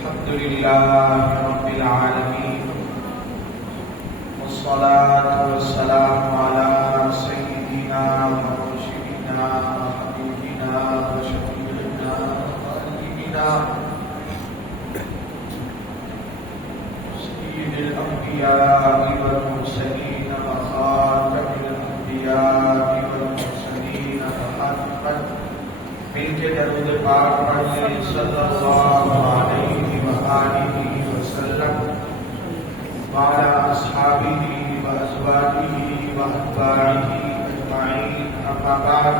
الحمد لله رب العالمين والصلاة والسلام على سيدنا ومرشدنا وحبيبنا وشفيعنا وقائدنا سيد الأنبياء والمرسلين وخاتم الأنبياء والمرسلين محمد مل کے درود پاک پڑھیں صلی اللہ علیہ وآلہ وسلم وعلى أصحابه وأزواجه وأتباعه أجمعين أما بعد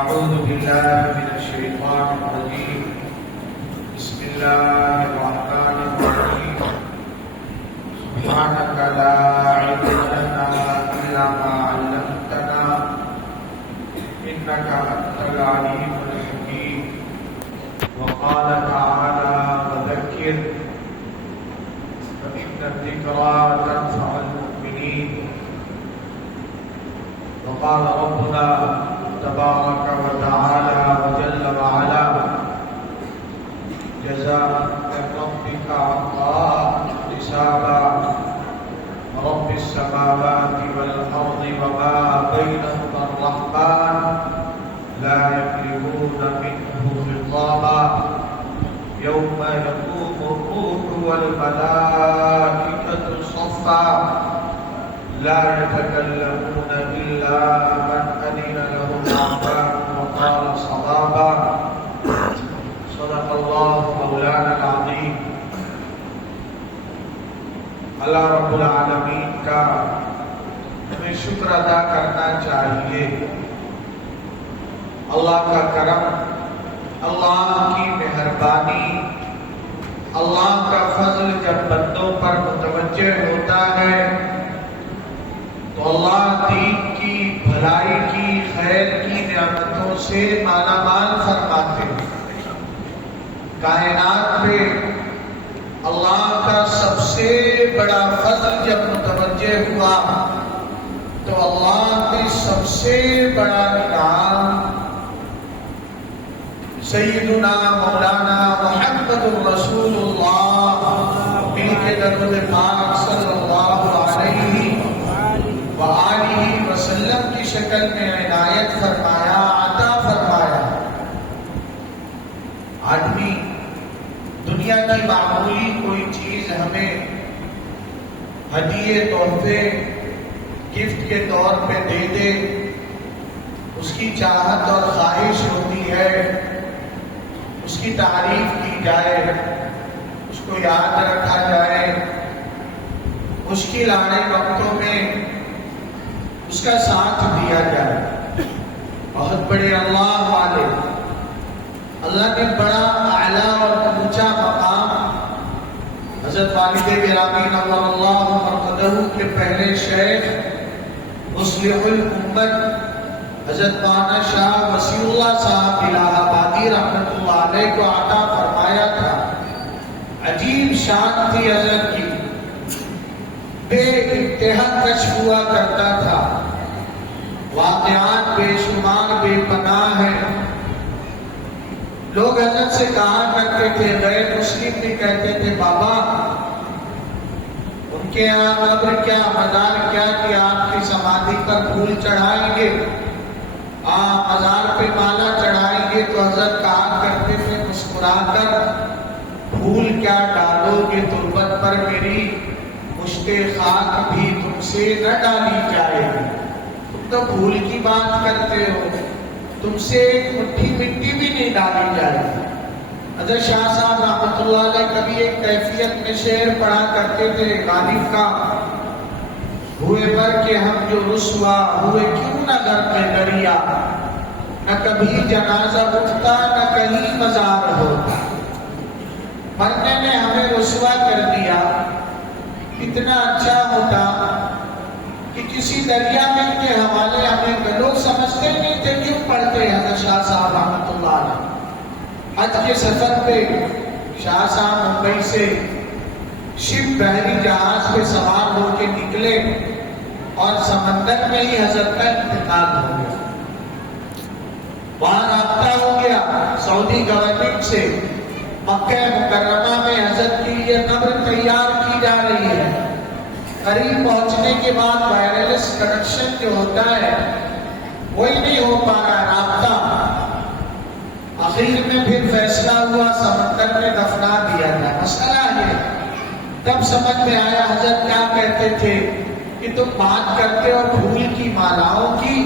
أعوذ بالله من الشيطان الرجيم بسم الله الرحمن الرحيم سبحانك لا علم لنا إلا ما علمتنا إنك أنت العليم الحكيم وقال تعالى وذكر فإن الذكرى تنفع المؤمنين وقال ربنا تبارك وتعالى وجل وعلا جزاء من ربك عطاء حسابا رب السماوات والأرض وما بينهما الرحمن لا يملكون منه خطابا يوم يقوم الروح والملائكة صفا لا يتكلمون إلا من أذن له الرحمن وقال صوابا صدق الله مولانا العظيم. اللہ رب العالمین کا ہمیں شکر ادا کرنا چاہیے. اللہ کا کرم، اللہ کی مہربانی، اللہ کا فضل جب بندوں پر متوجہ ہوتا ہے تو اللہ دین کی بھلائی کی خیر کی نعمتوں سے مالا مال فرماتے ہیں. کائنات پہ اللہ کا سب سے بڑا فضل جب متوجہ ہوا تو اللہ کے سب سے بڑا انعام سیدنا مولانا محمد رسول اللہ مل کے درود پاک صلی اللہ علیہ وآلہ وسلم کی شکل میں عنایت فرمایا، عطا فرمایا. آدمی دنیا کی معمولی کوئی چیز ہمیں ہدیے، تحفے، گفٹ کے طور پہ دے دے، اس کی چاہت اور خواہش ہوتی ہے اس کی تعریف کی جائے، اس کو یاد رکھا جائے، مشکل آنے وقتوں میں اس کا ساتھ دیا جائے. بہت بڑے اللہ والے، اللہ نے بڑا اعلیٰ اور اونچا مقام حضرت والد گرامی نور اللہ مرقدہ کے پہلے شیخ مصلح الامت حضرت مولانا شاہ وسیع اللہ صاحب الہ آبادی رحمۃ اللہ علیہ کو عطا فرمایا تھا. عجیب شان تھی حضرت کی، بے انتہا کشف ہوا کرتا تھا. واقعات بے شمار بے پناہ ہیں. لوگ حضرت سے کہا کرتے تھے، غیر مسلم بھی کہتے تھے بابا ان کے یہاں قبر کیا، مزار کیا کہ آپ کی سمادھی پر پھول چڑھائیں گے، آپ مزار پہ مالا چڑھائیں گے. تو حضرت کہا کرتے تھے مسکرا کر، پھول کیا ڈالو گے تربت پر میری، مشت خاک بھی تم سے نہ ڈالی جائے گی. تم تو پھول کی بات کرتے ہو، تم سے ایک مٹھی مٹی بھی نہیں ڈالی جائے. حضرت شاہ صاحب رحمۃ اللہ علیہ کبھی ایک کیفیت میں شعر پڑھا کرتے تھے غالب کا، ہوئے پر کہ ہم جو رسوا ہوئے کیوں نہ گھر میں دریا، نہ کبھی جنازہ اٹھتا نہ کہیں مزار ہوتا. مرنے نے ہمیں رسوا کر دیا. اتنا اچھا ہوتا کہ کسی دریا میں کے حوالے ہمیں لوگ سمجھتے نہیں تھے کیوں پڑھتے. حضرت شاہ صاحب رحمۃ اللہ علیہ حج کے سفر پہ شاہ صاحب ممبئی سے شپ بحری جہاز پہ سوار ہو کے نکلے اور سمندر میں ہی حضرت کا انتقال ہو گیا. وہاں رابطہ ہو گیا سعودی گورنمنٹ سے مکہ مکرمہ میں حضرت کے لیے قبر تیار کی جا رہی ہے. قریب پہنچنے کے بعد وائرلیس کنیکشن جو ہوتا ہے وہی نہیں ہو پا رہا رابطہ. آخر میں پھر فیصلہ ہوا سمندر میں دفنا دیا جائے. مسئلہ ہے تب سمجھ میں آیا حضرت کیا کہتے تھے کہ تم بات کرتے ہو پھول کی مالاؤں کی،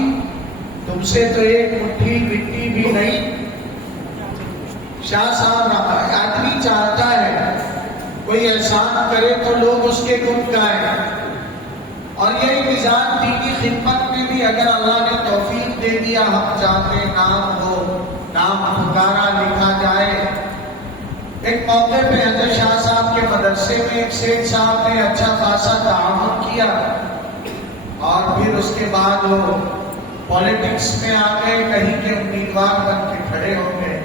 تم سے تو ایک مٹھی مٹی بھی نہیں. شاہ صاحب آدمی چاہتا ہے کوئی احسان کرے تو لوگ اس کے گن گائیں، اور یہی مزاج دینی خدمت میں بھی اگر اللہ نے توفیق دے دیا ہم چاہتے نام ہو، نام پکارا لکھا جائے. ایک موقع پہ حضرت شاہ صاحب کے مدرسے میں ایک سیٹھ صاحب نے اچھا خاصا تعاون کیا، اور پھر اس کے بعد وہ پالیٹکس میں آ گئے، کہیں کے امیدوار بن کے کھڑے ہو گئے.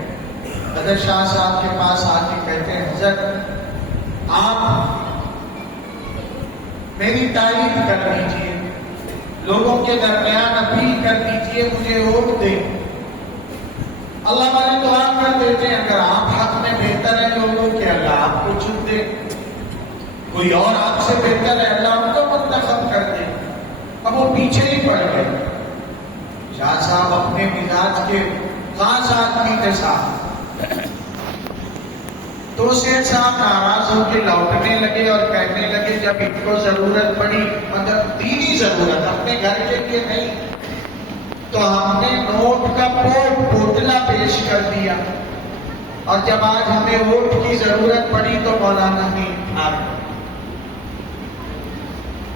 حضرت شاہ صاحب کے پاس آ کے کہتے ہیں حضرت آپ میری تعریف کر دیجئے، لوگوں کے درمیان اپیل کر دیجئے مجھے ووٹ دیں. اللہ والے دعا کر دیتے ہیں اگر آپ حق میں بہتر ہے لوگوں کے اللہ آپ کو چن دے، کوئی اور آپ سے بہتر ہے اللہ ان کو منتخب کر دے. اب وہ پیچھے ہی پڑ گئے. شاہ صاحب اپنے مزاج کے خاص آدمی کے ساتھ تو سیٹھ صاحب ناراض ہو کے لوٹنے لگے اور کہنے لگے جب ان کو ضرورت پڑی، مگر دینی ضرورت اپنے گھر کے لیے نہیں، تو ہم نے نوٹ کا پوتلا پیش کر دیا، اور جب آج ہمیں ووٹ کی ضرورت پڑی تو مولانا نے انکار.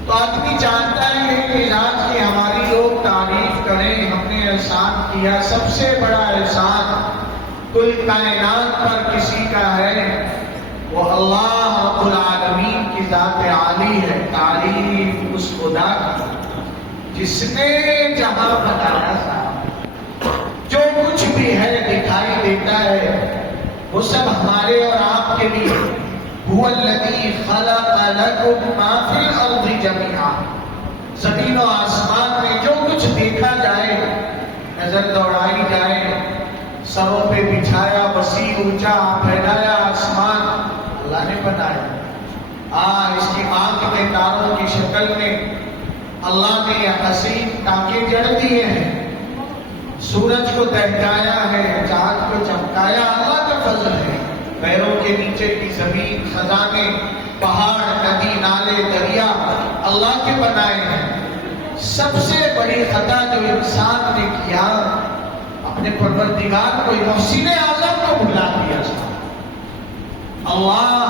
تو آدمی چاہتا ہے یہ مزاج کی ہماری لوگ تعریف کریں، ہم نے احسان کیا. سب سے بڑا احسان کل کائنات پر کسی کا ہے وہ اللہ رب العالمین کی ذات عالی ہے. تعریف اس خدا کی جس نے جہاں بنایا تھا، جو کچھ بھی ہے دکھائی دیتا ہے وہ سب ہمارے اور آپ کے لیے. هو الذی خلق لکم ما فی الارض جمیعا. زمین و آسمان میں جو کچھ دیکھا جائے، نظر دوڑائی جائے، سروں پہ بچھایا وسیع اونچا پھیلایا آسمان اللہ نے بنایا. اس کی آنکھ میں تاروں کی شکل میں اللہ نے یہ حسین ٹانکے جڑ دیے ہیں، سورج کو دہکایا ہے، چاند کو چمکایا، اللہ کا فضل ہے. پیروں کے نیچے کی زمین، خزانے، پہاڑ، ندی، نالے، دریا اللہ کے بنائے ہیں. سب سے بڑی خطا جو انسان نے کیا اپنے پروردگار کو، محسن اعظم کو بھلا دیا. اللہ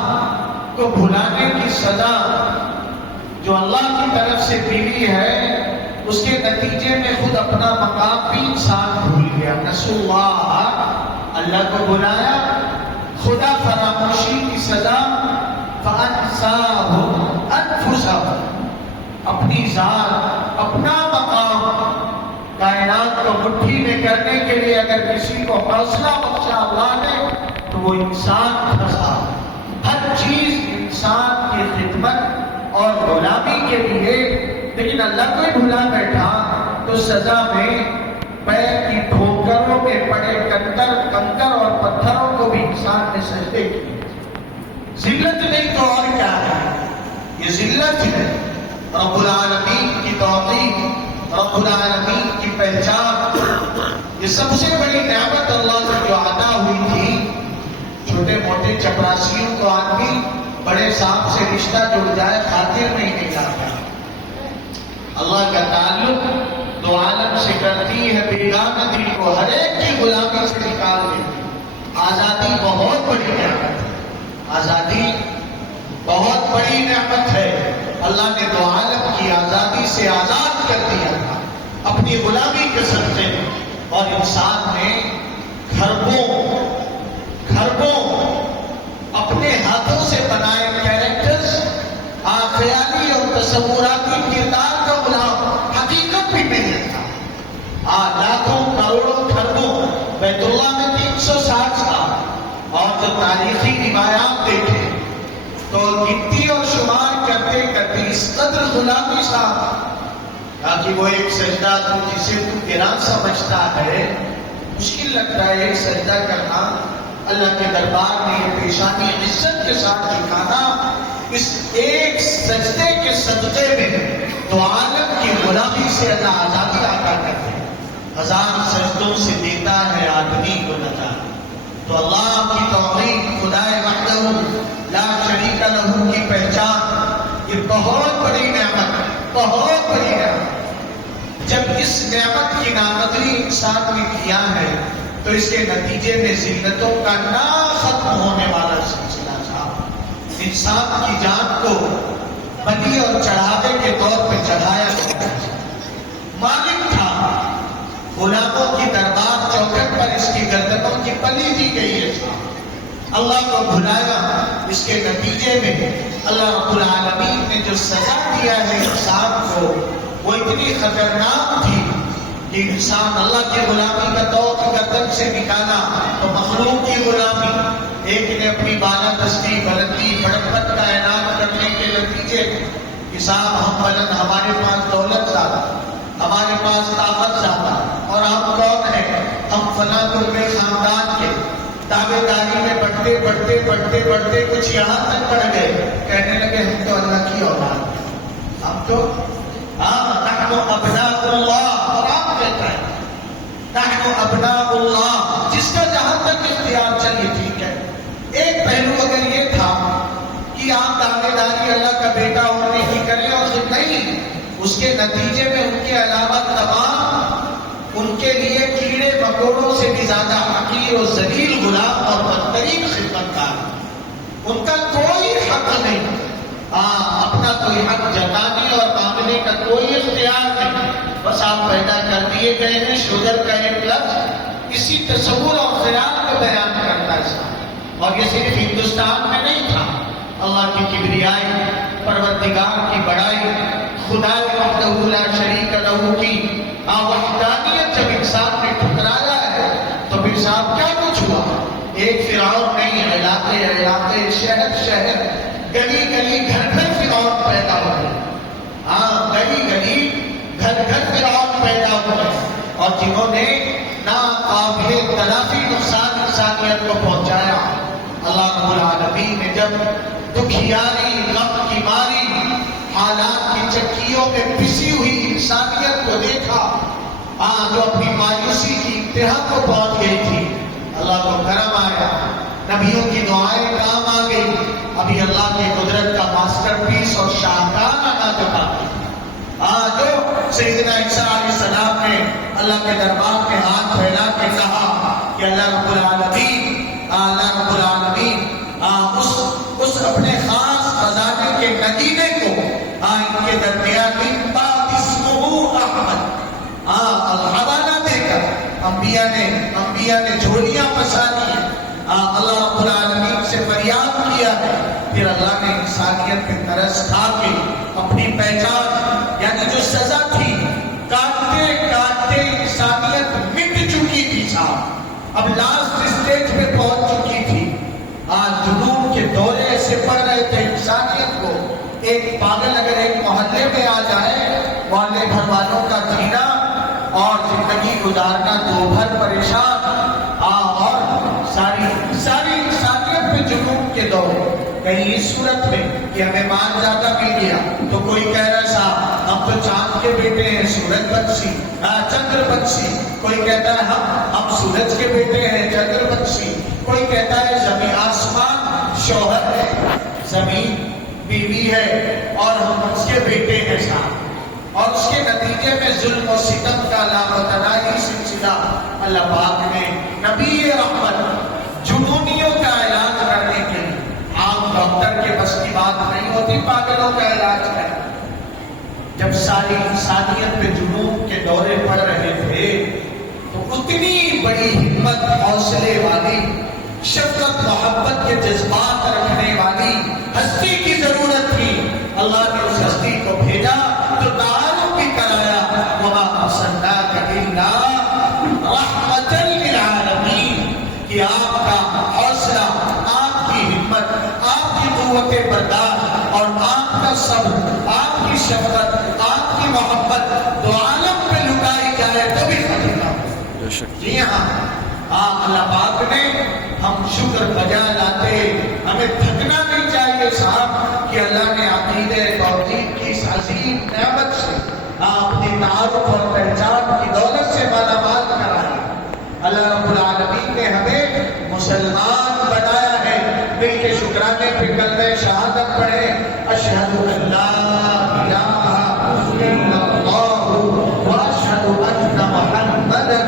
کو بھلانے کی سزا جو اللہ کی طرف سے ملی ہے، اس کے نتیجے میں خود اپنا مقام بھی انسان بھول گیا. نسوا اللہ، اللہ کو بلایا، خدا فراموشی کی سزا. فَأَنْسَاهُمْ أَنفُسَهُمْ، اپنی ذات، اپنا مقام کائنات کو مٹھی میں کرنے کے لیے اگر کسی کو حوصلہ بخشا اللہ نے تو وہ انسان پھنسا. ہر چیز انسان کی خدمت اور غلامی کے لیے، لیکن اللہ کو ہی بھلا بیٹھا تو سزا میں پیر کی ٹھوکروں میں پڑے کنکر اور پتھروں کو بھی انسان نے سجدے کیے. ذلت نہیں تو اور کیا ہے؟ یہ ذلت ہے. رب العالمین کی توقیر، رب العالمین کی پہچان، یہ سب سے بڑی نعمت اللہ سے جو عطا ہوئی تھی. چھوٹے موٹے چپراسیوں کو آدمی بڑے صاحب سے رشتہ جڑ جائے خاطر میں ہی نہیں جاتا. اللہ کا تعلق دو عالم سے کرتی ہے، بیگانہ دل کو ہر ایک کی غلامی سے نکال دیتی. آزادی بہت بڑی نعمت ہے، آزادی بہت بڑی نعمت ہے. اللہ نے دو عالم کی آزادی سے آزاد کر دیا تھا اپنی غلامی کے صدقے میں، اور انسان نے کھربوں اپنے ہاتھوں سے بنائے کیریکٹرز، خیالی اور تصوراتی کردار کا غلام، حقیقت بھی نہیں تھا. لاکھوں کروڑوں کھربوں، بیت اللہ میں 360 تھا. اور جو تاریخی روایات دیکھیں تو گنتی اور شمار کرتے کرتے اس قدر غلامی صاحب تاکہ وہ ایک سجدہ تو جسے تو گراں سمجھتا ہے، مشکل لگتا ہے ایک سجدہ کرنا. اللہ کے دربار میں یہ پیشانی عزت کے ساتھ دکھانا، اس ایک سجدے کے صدقے میں تو عالم کی غلامی سے اللہ آزادی عطا کرتے ہیں۔ 1000 سجدوں سے دیتا ہے آدمی کو نجات۔ تو اللہ کی توحید، خدائے وحدہ لا شریک لہ کی پہچان، یہ بہت بڑی نعمت ہے، بہت بڑی نعمت۔ جب اس نعمت کی ناقدری انسان نے کیا ہے تو اس کے نتیجے میں ذلتوں کا نہ ختم ہونے والا سلسلہ تھا۔ انسان کی جان کو بلی اور چڑھاوے کے طور پہ چڑھایا جاتا ہے۔ مالک تھا، غلاموں کی دربار چوکھٹ پر اس کی گردنوں کی پلی دی گئی ہے۔ اللہ کو بھلایا، اس کے نتیجے میں اللہ رب العالمین نے جو سزا دیا ہے انسان کو وہ اتنی خطرناک تھی کہ انسان اللہ کی غلامی کا توق گردن سے نکالا تو مخلوق کی غلامی۔ ایک نے اپنی بالادستی، بلندی، بڑپن کا اعلان کرنے کے نتیجے کہ صاحب ہم بلند، ہمارے پاس دولت زیادہ، ہمارے پاس طاقت زیادہ، اور ہم کون ہیں؟ ہم فلاں قربے خاندان کے۔ دعوے داری میں بڑھتے کچھ یہاں تک بڑھ گئے، کہنے لگے ہم تو اللہ کی اولاد ہیں، ہم تو نحن ابناء اللہ۔ اور آپ کہتا ہے نحن ابناء اللہ، جس کا جہاں تک اختیار چلیے ٹھیک ہے۔ ایک پہلو اگر یہ تھا کہ آپ دعوے داری اللہ کا بیٹا ہونے کی کریں اور خود نہیں، اس کے نتیجے میں ان کے علاوہ تمام ان کے لیے کیڑے مکوڑوں سے بھی زیادہ حقیر و ذلیل غلام اور بدترین خدمتگار، ان کا کوئی حق نہیں، اپنا کوئی حق جتانے اور مانگنے کا کوئی اختیار نہیں۔ بس آپ پیدا کر دیے گئے ہیں، شوگر کا ایک لفظ اسی تصور اور خیال کو بیان کرتا ہے۔ اور یہ صرف ہندوستان میں نہیں تھا، اللہ کی کبریائی، پروردگار کی بڑائی، خدا وحدہ لا شریک لہ کی وحدانیت جب انسان نے ٹھکرایا ہے تو پھر صاحب کیا کچھ ہوا؟ ایک فرعون نہیں، علاقے، شہر، گلی گھر فرعون پیدا ہوئے۔ گلی گھر فرعون پیدا ہوئے، اور جنہوں نے ناقابل تلافی نقصان انسانیت کو پہنچایا۔ اللہ رب العالمین نے جب دکھیاری، غم کی ماری، حالات کی چکیوں میں پسی ہوئی انسانیت کو دیکھا، جو اپنی مایوسی کی انتہا کو پہنچ گئی تھی، اللہ کو کرم آیا، نبیوں کی دعائیں کام آ گئی۔ ابھی اللہ کی قدرت کا ماسٹر پیس اور شاہکار آنا چکا جو سیدنا عیسیٰ علیہ السلام نے اللہ کے دربار میں ہاتھ پھیلا کے کہا کہ اللہ رب العالمین اس اپنے خاص خزانے کے نگینے کو ان کے درمیان حوالہ دے کر انبیاء نے جھولیاں پسانی ہیں، اللہ رب العالمین سے فریاد کیا ہے۔ پھر اللہ نے انسانیت پہ ترس کھا کے اپنی پہچان، یعنی جو سزا تھی، کاٹتے انسانیت مٹ چکی تھی صاحب، اب لاسٹ اسٹیج پہ پہنچ چکی تھی۔ جنون کے دورے ایسے پڑ رہے تھے انسانیت کو۔ ایک پاگل اگر ایک محلے میں آ جائے، محلے بھر والوں کا جینا اور زندگی گزارنا دو بھر پریشان، اور ساری انسانیت پہ جنون کے دور۔ کہیں اس صورت میں کہ ہمیں مال زیادہ مل گیا تو کوئی کہہ رہا صاحب ہم تو چاند کے بیٹے ہیں، سورج بنسی، چندر بنسی، کوئی کہتا ہے ہم سورج کے بیٹے ہیں، چندر بنسی، کوئی کہتا ہے زمین آسمان شوہر ہے، زمین بیوی ہے اور ہم اس کے بیٹے ہیں صاحب۔ اور اس کے نتیجے میں ظلم و ستم کا لامتناہی سلسلہ اللہ پاک نے نبی رحمت جنونیوں کا علاج کرنے کے لیے، عام ڈاکٹر کے بس کی بات نہیں ہوتی پاگلوں کا علاج کرنا۔ جب ساری انسانیت پہ جنون کے دورے پڑ رہے تھے تو اتنی بڑی ہمت، حوصلے والی، شفقت محبت کے جذبات رکھنے والی ہستی کی ضرورت تھی۔ اللہ نے اس ہستی کو بھیجا تو تعارف بھی کرایا، وما ارسلناک الا رحمۃ للعالمین، کہ آپ کا حوصلہ، آپ کی ہمت، آپ کی قوت برداشت اور آپ کا صبر، آپ کی شفقت، آپ کی محبت دو عالم پہ لٹائی جائے تو بھی ختم نہ ہو۔ جی ہاں، اللہ پاک نے ہم مسلمان بنایا ہے. دل کے شکرانے پہ کلمہ شہادت پڑھے، اشہد ان لا الہ الا اللہ واشہد ان محمدا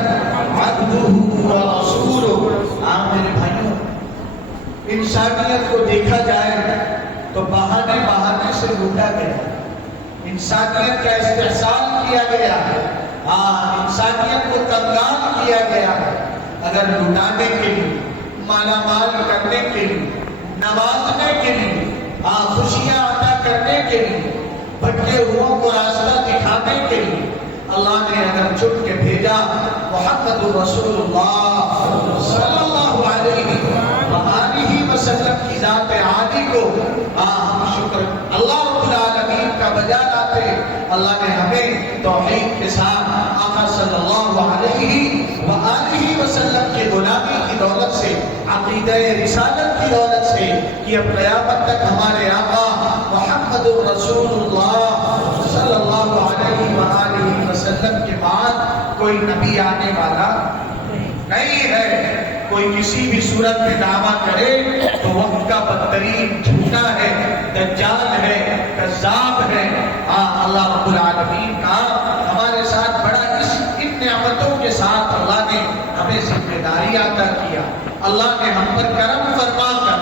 عبدہ ورسولہ. میرے بھائیوں، انسانیت کو دیکھا جائے تو بہانے بہانے سے لوٹا گیا. انسانیت کا استحصال کیا گیا، انسانیت کو کنگال کیا گیا. اگر لوٹانے کے لیے، مالا مال کرنے کے لیے، نوازنے کے لیے، خوشیاں عطا کرنے کے لیے، بھٹکے ہوا کو راستہ دکھانے کے لیے اللہ نے اگر چن کے بھیجا محمد رسول اللہ صلی اللہ علیہ وآلہ وسلم کی ذات عالی کو ہم شکر اللہ رب العالمین کا بجا لاتے. اللہ نے ہمیں توحید کے ساتھ آقا صلی اللہ علیہ وآلہ وسلم کی غلامی کی دولت سے، عقیدہ رسالت کی دولت سے کہ اب قیامت تک ہمارے آقا محمد رسول اللہ صلی اللہ علیہ وآلہ وسلم کے بعد کوئی نبی آنے والا نہیں ہے. کوئی کسی بھی صورت میں دعویٰ کرے تو وقت کا بدترین جھوٹا ہے، دجال ہے، کذاب ہے. اللہ رب العالمین کا ہمارے ساتھ بڑا ان نعمتوں کے ساتھ اللہ نے ہمیں ذمہ داری عطا کیا. اللہ نے ہم پر کرم فرما کر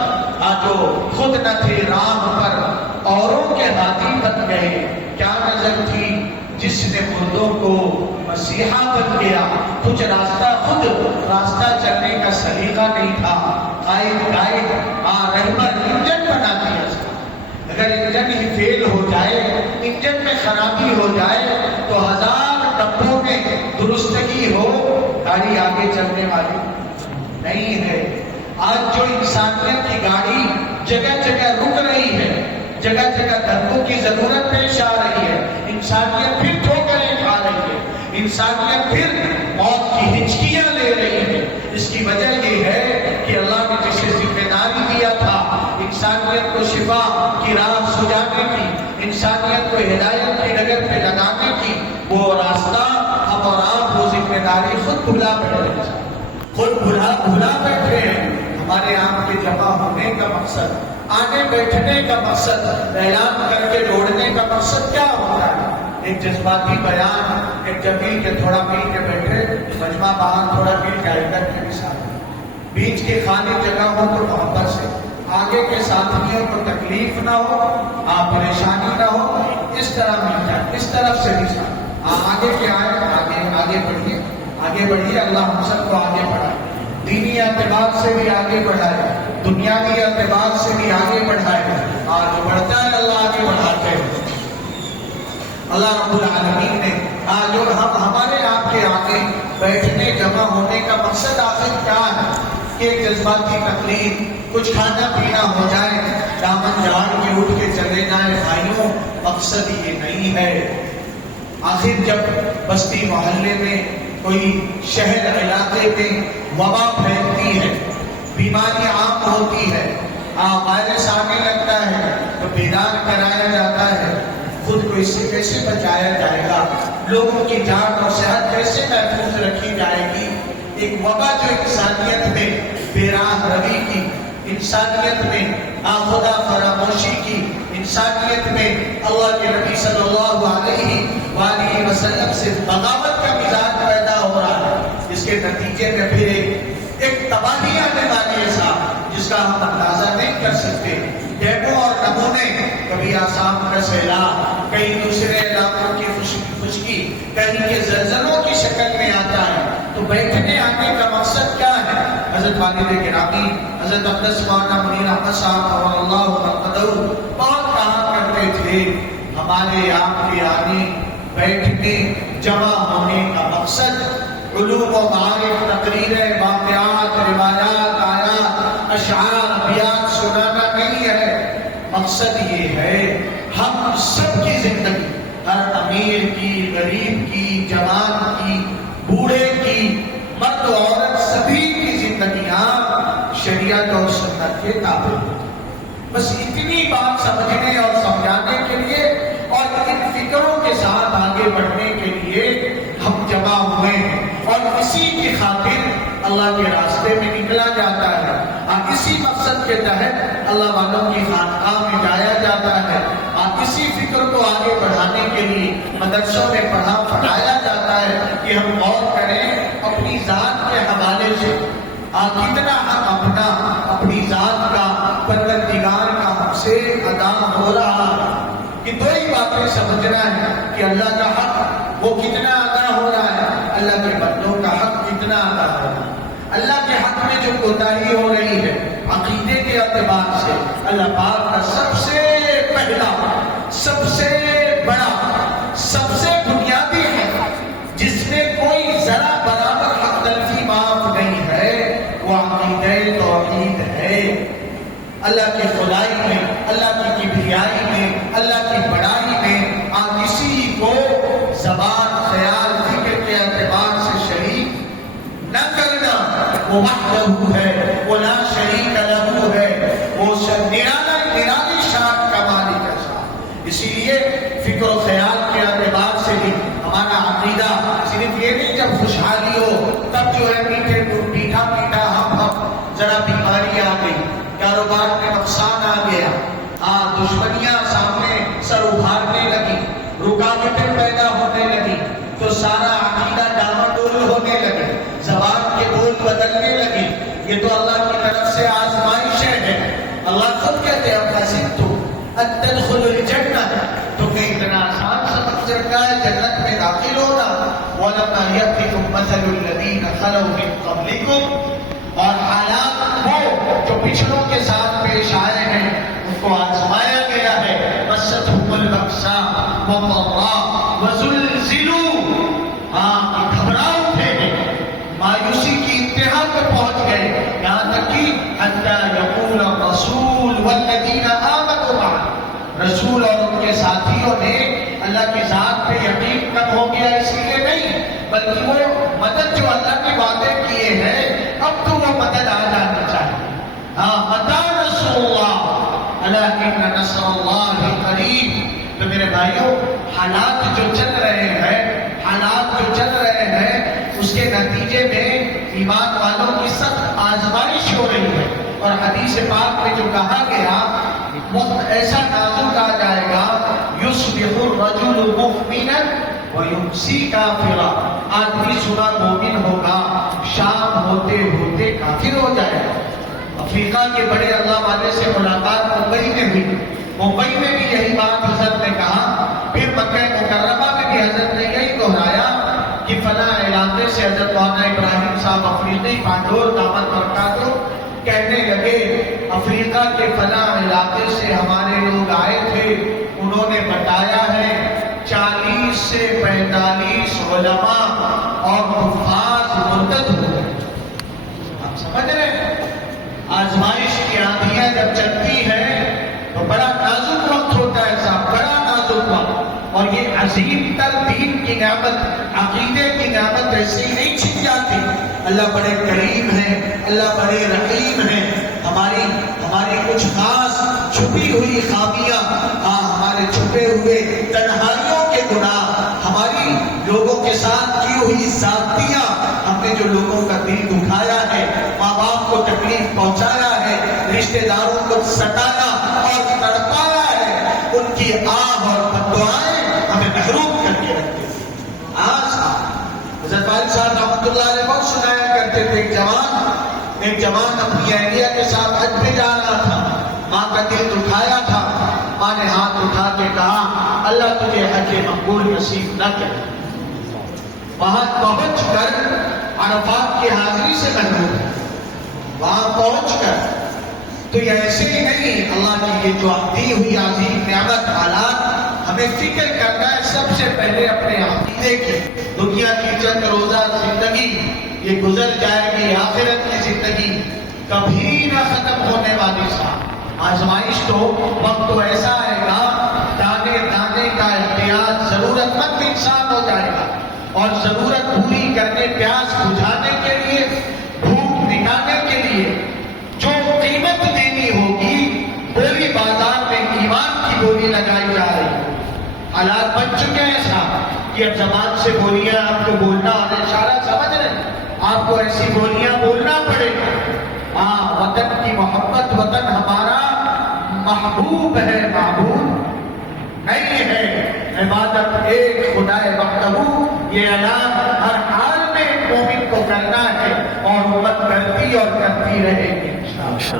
جو خود نہ تھے راہ پر اوروں کے ہاتھی بن گئے. کیا نظر تھی جس نے مردوں کو مسیحا بن گیا. کچھ خود راستہ چلنے کا سلیقہ نہیں تھا. قائد رہبر انجن بنا دیا. اگر انجن ہی فیل ہو جائے، انجن میں خرابی ہو جائے تو 1000 ڈبوں میں درستگی ہو، گاڑی آگے چلنے والی نہیں ہے. آج جو انسانیت کی گاڑی جگہ جگہ رک رہی ہے، جگہ جگہ دھکوں کی ضرورت پیش آ رہی ہے، انسانیت پھر ٹھوکریں کھا رہی ہے، انسانیت پھر موت کی ہچکیاں لے رہی ہے. اس کی وجہ یہ ہے کہ اللہ نے جسے ذمہ داری دیا تھا انسانیت کو شفا کی راہ سجانے کی، انسانیت کو ہدایت کی ڈگر پہ لگانے کی، وہ راستہ ہم اور آپ وہ ذمہ داری خود بھلا بیٹھے، خود بھلا بیٹھے ہیں. ہمارے آپ کے جمع ہونے کا مقصد، آنے بیٹھنے کا مقصد، اعلان کر کے دوڑنے کا مقصد کیا ہوتا ہے؟ ایک جذباتی بیان، ایک جمیل کے تھوڑا مل کے بیٹھے، مجمع باہر تھوڑا مل جائے گا کے مثال، بیچ کی خالی جگہ ہو تو محبت سے، آگے کے ساتھیوں کو تکلیف نہ ہو، پریشانی نہ ہو، اس طرح مل جائے. اس طرف سے بھی آگے کے آئے، آگے بڑھیے. اللہ ہم سب کو آگے بڑھائے، دینی اعتبار سے بھی آگے بڑھائے، دنیاوی اعتبار سے بھی آگے بڑھائے. جو بڑھتا ہے اللہ آگے بڑھاتے ہیں. اللہ رب العالمین نے جو ہمارے آپ کے آگے بیٹھنے جمع ہونے کا مقصد آخر کیا ہے کہ ایک جذباتی تقریب، کچھ کھانا پینا ہو جائے، دامن جھاڑ کے اٹھ کے چلے جائیں. بھائیوں، مقصد یہ نہیں ہے. آخر جب بستی محلے میں، کوئی شہر علاقے میں وبا پھیلتی ہے، بیماری عام ہوتی ہے، وائرس آنے لگتا ہے تو بیدار کرایا جاتا ہے. خود کو اس سے کیسے بچایا جائے گا؟ لوگوں کی جان اور صحت کیسے محفوظ رکھی جائے گی؟ ایک وبا جو انسانیت میں بے راہ روی کی، انسانیت میں خدا فراموشی کی، انسانیت میں اللہ کے نبی صلی اللہ علیہ وآلہ وسلم سے بغاوت کا مزاج پیدا ہو رہا ہے. اس کے نتیجے میں پھر ایک تباہی آنے والی ہے صاحب، جس کا ہم اندازہ نہیں کر سکتے. ڈیمو اور نمونے، کبھی آسام کا سیلاب، کئی دوسرے علاقوں کی خشکی، کہیں کے زلزلوں کی شکل میں آتا ہے. تو بیٹھنے آنے کا مقصد کیا ہے؟ حضرت والد گرامی حضرت اقدس مولانا منیر احمد صاحب اللہ مرقدہ بہت کہا کرتے تھے، ہمارے آپ کے آنے، بیٹھنے، جمع ہونے کا مقصد علوم و معارف، تقریریں، واقعات، روایات، آیات، اشعار، ابیات سنانا نہیں ہے. مقصد یہ ہے ہم سب کی زندگی، ہر امیر کی، غریب کی، جوان کی، بوڑھے کی، مرد و عورت، سبھی کی زندگیاں شریعت اور سنت کے تابع. بس اتنی بات سمجھنے اور سمجھانے کے لیے اور ان فکروں کے ساتھ آگے بڑھنے کے لیے ہم جمع ہوئے ہیں. اور اسی کی خاطر اللہ کے راستے میں نکلا جاتا ہے. مقصد کے تحت اللہ والوں کی خانقاہ میں جایا جاتا ہے اور اسی فکر کو آگے بڑھانے کے لیے مدرسوں میں پڑھایا جاتا ہے کہ ہم غور کریں اپنی ذات کے حوالے سے کتنا حق اپنی ذات کا پروردگار کا ہم سے ادا ہو رہا ہے کہ دو ہی باتیں سمجھنا ہے کہ اللہ کا حق وہ کتنا ادا ہو رہا ہے، اللہ کے بندوں کا حق کتنا ادا ہو رہا ہے۔ اللہ کے حق میں جو کوتاہی ہو رہی ہے عقیدے کے اعتبار سے، اللہ پاک کا سب سے پہلا، سب سے بڑا، سب سے بنیادی ہے جس میں کوئی ذرا برابر حق تلفی معاف نہیں ہے، وہ عقیدہ توحید ہے۔ اللہ کی خدائی میں، اللہ کی کبریائی میں، اللہ کی بڑائی میں کسی کو زبان، خیال، فکر کے اعتبار سے شریک نہ کرنا۔ وہ وحدہ ہے، وہ لا شریک لہ ہے، وہ نرالی شان کا مالک ہے۔ اسی لیے فکر و خیال کے اعتبار سے بھی ہمارا عقیدہ صرف یہ نہیں جب خوشحالی ہو تب جو ہے میٹھا ذرا بیماری آ گئی، کاروبار میں نقصان آ گیا، دشمنیاں سامنے سر ابھارنے لگی، رکاوٹیں پیدا ہونے لگی تو سارا عقیدہ ڈاماڈول ہونے لگے، زبان کے بول بدلنے لگے۔ یہ تو اللہ کی طرف سے آزمائشیں ہیں۔ اللہ خود کہتے ہیں فَحَسِبْتُمْ أَن تَدْخُلُوا الْجَنَّةَ، تمہیں اتنا آسان سمجھ رکھا ہے جنت میں داخل ہونا۔ وَلَمَّا يَأْتِكُم مَّثَلُ الَّذِينَ خَلَوْا مِن قَبْلِكُمْ، اور حالات وہ جو پچھلوں کے ساتھ پیش آئے ہیں ان کو آزمایا گیا ہے۔ مَسَّتْهُمُ الْبَأْسَاءُ وَالضَّرَّاءُ وَزُلْزِلُوا، گھبرا اٹھے ہیں، مایوسی کی انتہا پہ پہنچ گئے، یہاں تک کہ حَتَّى يَقُولَ الرَّسُولُ وَالَّذِينَ آمَنُوا مَعَهُ، رسول اور ان کے ساتھیوں نے اللہ کی ذات پہ یقین کم ہو گیا اس لیے نہیں، بلکہ وہ مدد جو اللہ کے وعدے کیے ہیں اب تو وہ مدد آ جانی چاہیے۔ متى نصر اللہ الا ان نصر اللہ قریب۔ تو میرے بھائیوں، حالات جو چل رہے ہیں اس کے نتیجے میں ایمان والوں کی سخت آزمائش ہو رہی ہے، اور حدیث پاک میں جو کہا گیا وقت ایسا نازک آ جائے گا، یصبح الرجل مؤمنا ویمسی کافرا، آدمی صبح مومن ہوگا، شام ہوتے ہوتے کافر ہو جائے گا۔ افریقہ کے بڑے اللہ والے سے ملاقات ممبئی میں ہوئی، ممبئی میں بھی یہی بات حضرت نے کہا، پھر مکہ مکرمہ میں بھی حضرت نے یہی دہرایا کہ فلاں علاقے سے حضرت مولانا ابراہیم صاحب افریقی پانڈور دامت برکاتہ کہنے لگے افریقہ کے فلاں علاقے سے ہمارے لوگ آئے تھے، انہوں نے بتایا ہے 40 سے 45 علماء اور حفاظ مرتد ہوئے۔ آپ سمجھ رہے ہیں؟ آزمائش کی آندھیاں جب چلتی ہیں تو بڑا نازک وقت ہوتا ہے صاحب، بڑا نازک وقت، اور یہ عظیم تر دین کی نعمت، عقیدے کی نعمت ایسے ہی نہیں چھن جاتی۔ اللہ بڑے کریم ہیں، اللہ بڑے رحیم ہیں۔ ہماری کچھ خاص چھپی ہوئی خامیاں، ہمارے چھپے ہوئے تنہائیوں کے گناہ، ہماری لوگوں کے ساتھ کی ہوئی زیادتیاں، ہم نے جو لوگوں کا دل دکھایا ہے، ماں باپ کو تکلیف پہنچایا ہے، رشتہ داروں کو ستایا اور تڑپایا ہے، ان کی آہ اور بددعائیں ہمیں محروم کر کے رکھتے ہیں۔ آج حضرت والد صاحب رحمۃ اللہ علیہ بہت سنایا کرتے تھے، ایک جوان اپنی اہلیہ کے ساتھ حج پہ جا رہا تھا، ماں کا دل دکھایا تھا، ماں نے ہاتھ اٹھا کے کہا اللہ تجھے حج مقبول نصیب نہ کرے۔ وہاں پہنچ کر عرفات کی حاضری سے محروم ہے، وہاں پہنچ کر تو یہ ایسے ہی نہیں، اللہ کی یہ جو دی ہوئی عظیم نعمت، حالات ہمیں فکر کرنا ہے سب سے پہلے اپنے عقیدے کی۔ دنیا کی چند روزہ زندگی یہ گزر جائے گی، آخرت کی زندگی کبھی نہ ختم ہونے والی صاحب۔ آزمائش تو وقت تو ایسا آئے گا، دانے دانے کا احتیاط ضرورت مند انسان ہو جائے گا، اور ضرورت پوری کرنے، پیاس بجھانے کے لیے، بھوک مٹانے کے لیے جو قیمت دینی ہوگی، بولی بازار میں ایمان کی بولی لگائی جا رہی ہے۔ حالات بن چکے ہیں صاحب کہ اب زبان سے بولیاں آپ کو بولنا اور اشارہ سمجھ رہے ہیں، آپ کو ایسی بولیاں بولنا پڑے گا۔ وطن کی محبت محبوب ہے معبود نہیں ہے، عبادت ایک خدا وحدہ، یہ اعلان ہر حال میں مومن کو کرنا ہے اور امت کرتی اور کرتی رہے گی اس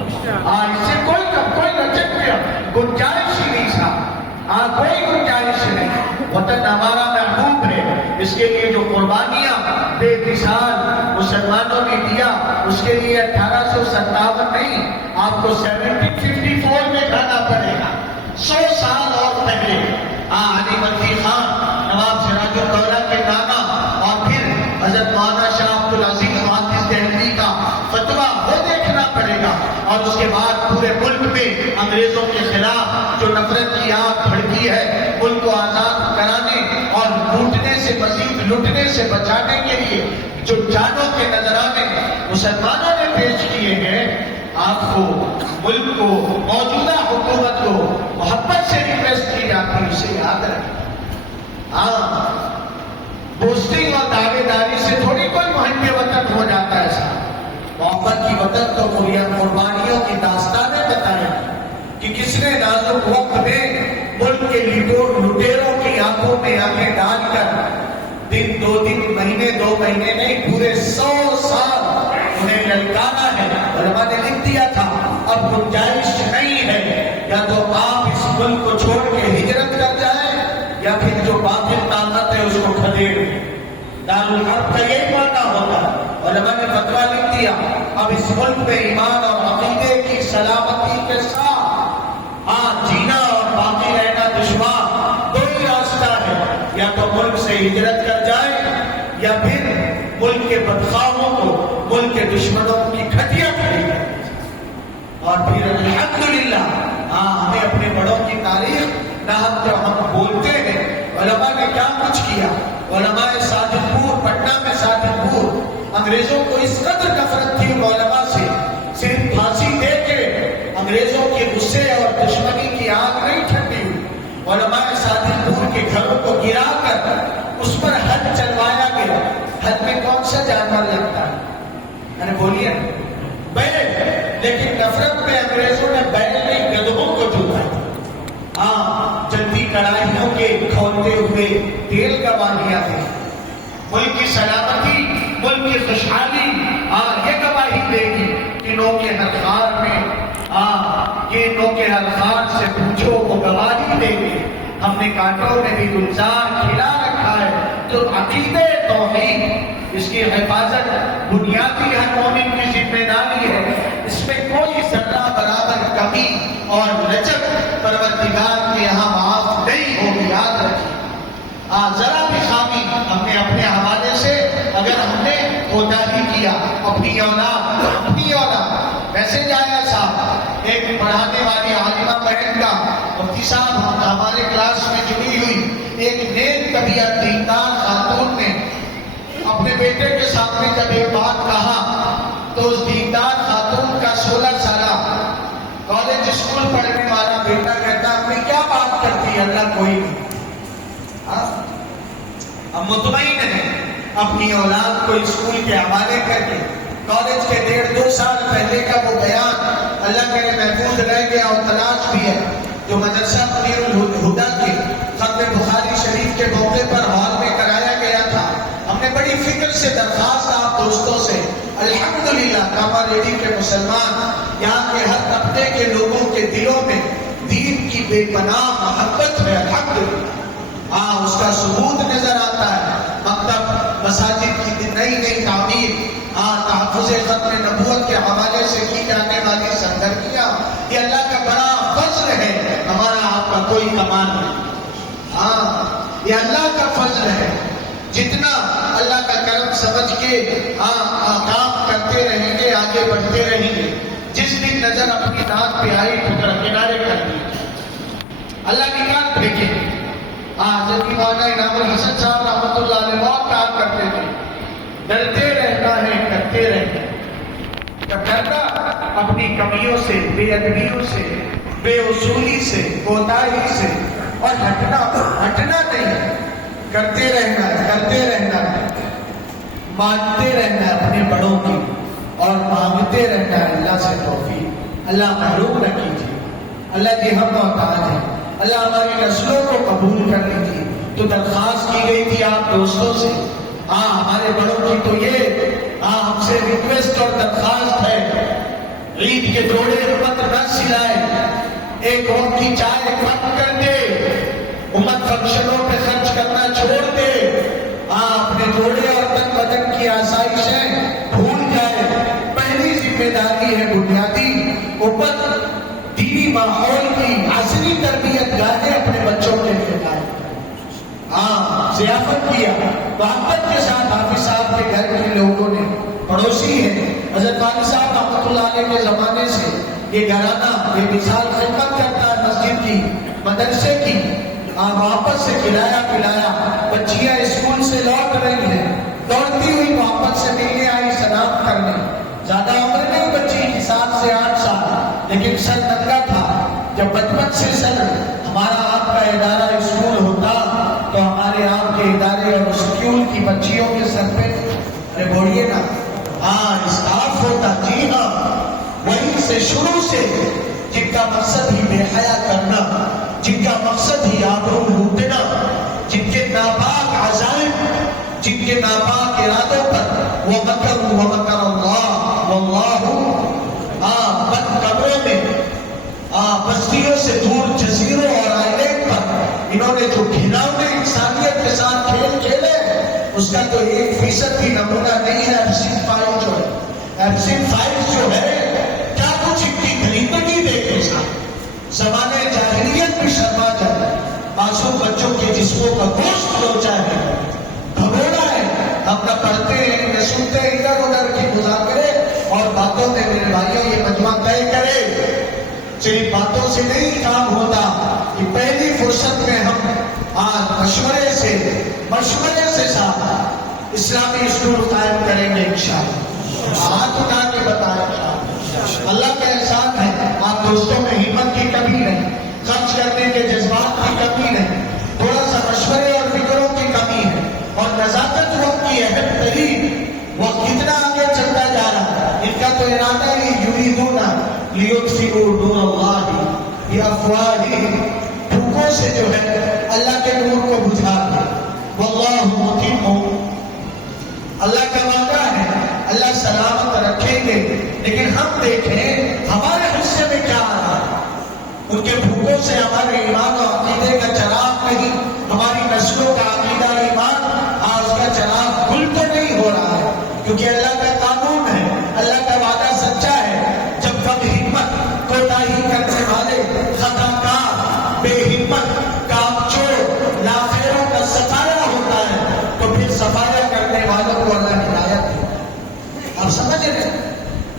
سے کوئی لچک گنجائش ہی نہیں تھا، کوئی گنجائش نہیں۔ وطن ہمارا محبوب ہے، اس کے لیے جو قربانیاں بے مثال مسلمانوں نے دیا، اس کے لیے 1857 نہیں، آپ کو 1754 میں کھانا پڑے گا، 100 سال اور پہلے۔ علی مدنی خان نواب سراج الدولہ کے نامہ اور پھر حضرت مولانا شاہ عبد العزیز محدث دہلوی کا فتویٰ وہ دیکھنا پڑے گا، اور اس کے بعد پورے ملک میں انگریزوں کے خلاف جو نفرت کی آگ بھڑکی ہے، ملک کو آزاد کرانے اور لوٹنے سے مزید لوٹنے سے بچانے کے لیے جو جانوں کے نذرانے مسلمانوں نے پیش کیے ہیں، آپ کو ملک کو موجودہ حکومت کو محبت سے ریکویسٹ کی جاتی ہے، اسے یاد رکھیں۔ بوسٹنگ اور دعوے داری سے تھوڑی کوئی محب وطن ہو جاتا ہے صاحب۔ محبت کی وطن تو قربانیوں کی داستانیں بتائیں کہ کس نے نازک وقت میں ملک کے لٹیروں کی آنکھوں میں آنکھیں ڈال کر دن 2 دن مہینے 2 مہینے نہیں پورے 100 سال انہیں للکارا ہے۔ علماء نے لکھ دیا تھا اب گنجائش نہیں ہے، یا تو آپ اس ملک کو چھوڑ کے ہجرت کر جائیں یا پھر جو باطل طاقت ہے اس کو کھدیڑ دیں۔ دارالحرب کا یہی معنی ہوتا ہے۔ علماء نے فتویٰ لکھ دیا اب اس ملک میں ایمان اور عقیدے کی سلامتی کے ساتھ جینا اور باقی رہنا دشوار، دو ہی راستہ ہے، یا تو ملک سے ہجرت کر جائے یا پھر ملک کے بدخواہوں کو، ملک کے دشمنوں کی کھٹیاں کھڑی کریں۔ اور پھر الحمدللہ ہمیں اپنے بڑوں کی تاریخ نہ جو ہم بولتے ہیں، علماء نے کیا کچھ کیا۔ علماء ساجد پور، پٹنہ میں ساجد پور، انگریزوں کو اس قدر نفرت تھی علماء سے، صرف پھانسی دے کے انگریزوں کے غصے اور دشمنی کی آگ نہیں ٹھنڈی ہوئی۔ علماء ساجد پور کے گھروں کو گرا کر اس پر حد چلوایا گیا۔ حد میں کون سا جانور لگتا ہے؟ بولیے بیل، لیکن نفرت میں انگریزوں نے بیل نہیں گدھوں کو جوتا۔ جلدی کڑاہیوں کے کھولتے ہوئے تیل گواہیاں ہیں۔ ملک کی سلامتی، ملک کی خوشحالی یہ گواہی دے گی کہ نو کے ہر خار میں یہ نو کے ہر خار سے پوچھو وہ گواہی دے گی۔ ہم نے کانٹوں میں بھی گلزار کھلا رکھا ہے تو عقیدے توحید، اس کی حفاظت بنیادی ہر مومن کی ذمہ داری ہے۔ اس میں کوئی ذرہ برابر کمی اور لچک پروردگار کے یہاں معاف نہیں ہوگی، یاد رکھیے۔ ذرا بھی خامی ہم نے اپنے حوالے سے اگر ہم نے کوتاہی کیا، اپنی اولاد ویسے جایا صاحب ایک پڑھانے والی عالمہ بہن کا مفتی صاحب ہمارے کلاس میں جڑی ہوئی ایک نیک طبیعت دیندار خاتون نے اپنے بیٹے کے سامنے جب ایک بات کہا تو اس دیندار خاتون کا 16 سالہ کالج اسکول پڑھنے والا بیٹا کہتا اپنی کیا بات کرتی ہے، اللہ کوئی نہیں۔ ہم مطمئن ہیں اپنی اولاد کو اسکول کے حوالے کر کے کالج کے 1.5-2 سال پہلے کا وہ بیان اللہ کرے محفوظ رہ گیا اور تلاش بھی ہے، جو مدرسہ منیر الہدیٰ کے ختم بخاری شریف کے موقع پر ہال میں کرایا گیا تھا۔ ہم نے بڑی فکر سے درخواست آپ دوستوں سے، الحمدللہ کاما ریڈی کے مسلمان یہاں کے ہر طبقے کے لوگوں کے دلوں میں دین کی بے پناہ محبت ہے، الحمدللہ اس کا ثبوت نظر آتا ہے۔ مکتب مساجد کی نئی تعمیر، تحفظ ختم نبوت کے حوالے سے کی جانے والی سرگرمیاں، یہ اللہ کا بڑا فضل ہے، ہمارا آپ کا کوئی کمال نہیں۔ یہ اللہ کا فضل ہے، جتنا اللہ کا کرم سمجھ کے کام کرتے رہیں گے، آگے بڑھتے رہیں گے، جس دن نظر اپنی ناک پہ آئی ٹھکر کنارے کر دی اللہ نکال پھینکے۔ حضرت مولانا انعام الحسن صاحب رحمۃ اللہ علیہ بہت کام کرتے تھے، ڈرتے رہنا ہے کرتے رہنا۔ جب ڈرنا اپنی کمیوں سے، بے ادبیوں سے، بے اصولی سے، کوتاہی سے اور ہٹنا نہیں، کرتے رہنا ہے، مانتے رہنا ہے اپنے بڑوں کی اور مانگتے رہنا ہے اللہ سے توفیق۔ اللہ محروم نہ کیجیے۔ اللہ کی ہم محتاج ہیں. اللہ ہماری نسلوں کو قبول کر لیجیے. تو درخواست کی گئی تھی آپ دوستوں سے, ہمارے بڑوں کی تو یہ ہم سے ریکویسٹ اور درخواست ہے, عید کے جوڑے امت نہ سلائے, ایک وقت کی چائے بند کر دے, امت فنکشنوں پہ خرچ کرنا چھوڑ دے, اپنے جوڑے اور تن بدن کی آسائشیں بھول جائے. پہلی ذمہ داری ہے بنیادی امت دینی ماحول کی عصری تربیت گاہیں اپنے بچوں کے لیے لائے. ضیافت کیا محبت کے ساتھ. حافظ صاحب کے گھر کے لوگوں نے, پڑوسی ہیں حضرت والد صاحب رحمۃ اللہ علیہ کے زمانے سے یہ گھرانہ یہ مثال خدمت کرتا ہے مسجد کی, مدرسے کی. محبت سے کھلایا پلایا. بچیاں اسکول سے لوٹ رہی ہیں, دوڑتی ہوئی محبت سے ملنے آئی, سلام کرنے. زیادہ عمر نہیں بچی کی, 7 سے 8 سال, لیکن سر ننگا تھا. جب بچپن سے سر ہمارا آپ کا ادارہ اسکول ہوتا تو ہمارے آپ کے ادارے اور اسکول کی بچیوں کے سر پہ ارے بولیے نا اسکارف ہوتا. جی ہاں, وہیں سے شروع سے جن کا مقصد ہی بے حیا کرنا, جن کا مقصد ہی آبرو لوٹنا, جن کے ناپاک عزائم, جن کے ناپاک ارادوں پر وَمَكَرُوا وَمَكَرَ اللَّهُ وَاللَّهُ بند کمروں میں بستیوں سے دور جزیروں اور آئلینڈ پر انہوں نے جو گھناؤنے انسانیت کے ساتھ کھیل کھیلے, اس کا تو 1% بھی نمونہ نہیں ہے. ایبسنٹ فائل جو ہے, ایبسنٹ فائل جو ہے, کیا کچھ ان کی گلیمگی دیکھے صاحب. زمانے جاہلیت بھی شرما جائے, معصوم بچوں کے جسموں کا گوشت لوچا ہے, بھگوڑا ہے. ہم نہ پڑھتے ہیں نہ سنتے, ادھر ادھر کی مذاکرے اور باتوں میں میرے بھائیوں یہ مجمع طے کرے. صرف باتوں سے نہیں کام ہوتا, کہ پہلی فرصت میں ہم آج مشورے سے ساتھ اسلامی اسکول قائم کریں گے انشاءاللہ. ہاتھ اٹھا کے بتائیں انشاءاللہ. اللہ کا احسان ہے آپ دوستوں میں ہمت کی کمی نہیں, خرچ کرنے کے جذبات کی کمی نہیں, تھوڑا سا مشورے اور فکروں کی کمی ہے, اور نزاکت وقت کی اہم ترین. وقت کتنا آگے چلتا جا رہا ہے, ان کا تو ارادہ ہی یریدون لیطفئوا نور اللہ بافواہہم, پھوکوں سے جو ہے اللہ کے نور کو بجھا دے. واللہ متم, اللہ کا وعدہ ہے اللہ سلامت رکھیں گے. لیکن ہم دیکھیں ہمارے حصے میں کیا آ رہا ہے. ان کے بھوکوں سے ہمارے ایمان و عقیدے کا چراغ نہیں, ہماری نسلوں کا عقیدہ ایمان اس کا چراغ گل تو نہیں ہو رہا ہے. کیونکہ اللہ کا قانون ہے, اللہ کا وعدہ سچا ہے. جب کم ہمت کوتاہی کرنے والے خطا کار بے ہمت کامچور لاخیروں کا سفایا ہوتا ہے, تو پھر سفایا کرنے والوں کو اللہ ہدایت ہے. آپ سمجھ رہے ہیں,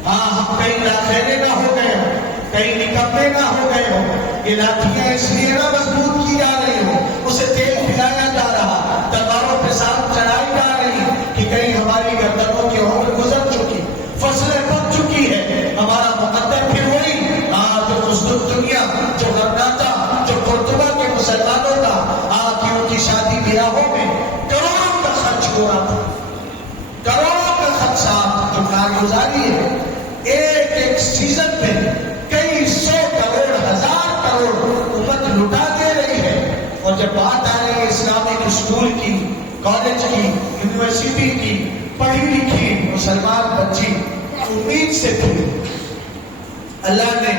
ہم کہیں لاخیرے نہ ہو گئے ہو, کہیں نکمے نہ ہو گئے ہو. یہ لاٹھیاں اس لیے نہ مضبوط کی جا رہی ہو, اسے تیل پلایا جا رہا, تلواروں پہ ساتھ چڑھائی جا رہی, کہ کہیں ہماری گردنوں کی عمر گزر چکی, فصلیں پک چکی ہے, ہمارا مقدر پھر وہی جو مزدور دنیا, جو غرناطہ, جو قرطبہ کے مسلمانوں کا کہ ان کی شادی بیاہوں میں کروڑوں کا خرچ ہو رہا تھا, کروڑوں کا خرچہ جو کارگزاری ہے. ایک سیزن میں کئی 100 کروڑ 1000 کروڑ امت لٹا دے رہی ہے. اور جب بات آ رہی ہے اسلامک اسکول کی, کالج کی, یونیورسٹی کی, پڑھی لکھی مسلمان بچی امید سے تھی, اللہ نے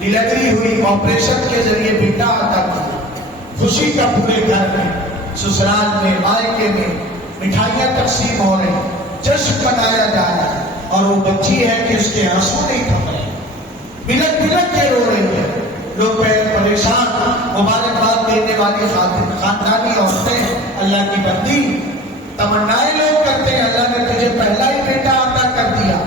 ڈلیوری ہوئی آپریشن کے ذریعے بیٹا عطا کیا. خوشی کا پورے گھر میں, سسرال میں, مائکے میں مٹھائیاں تقسیم ہو رہی, جشن منایا جا رہا ہے. اور وہ بچی ہے کہ اس کے آنسو نہیں تھم رہے, بلک بلک کے رو رہی ہے. لوگ پریشان. مبارکباد دینے والی خاندانی عورتیں اللہ کی بندی تمنائیں لوگ کرتے ہیں, اللہ نے تجھے پہلا ہی بیٹا عطا کر دیا,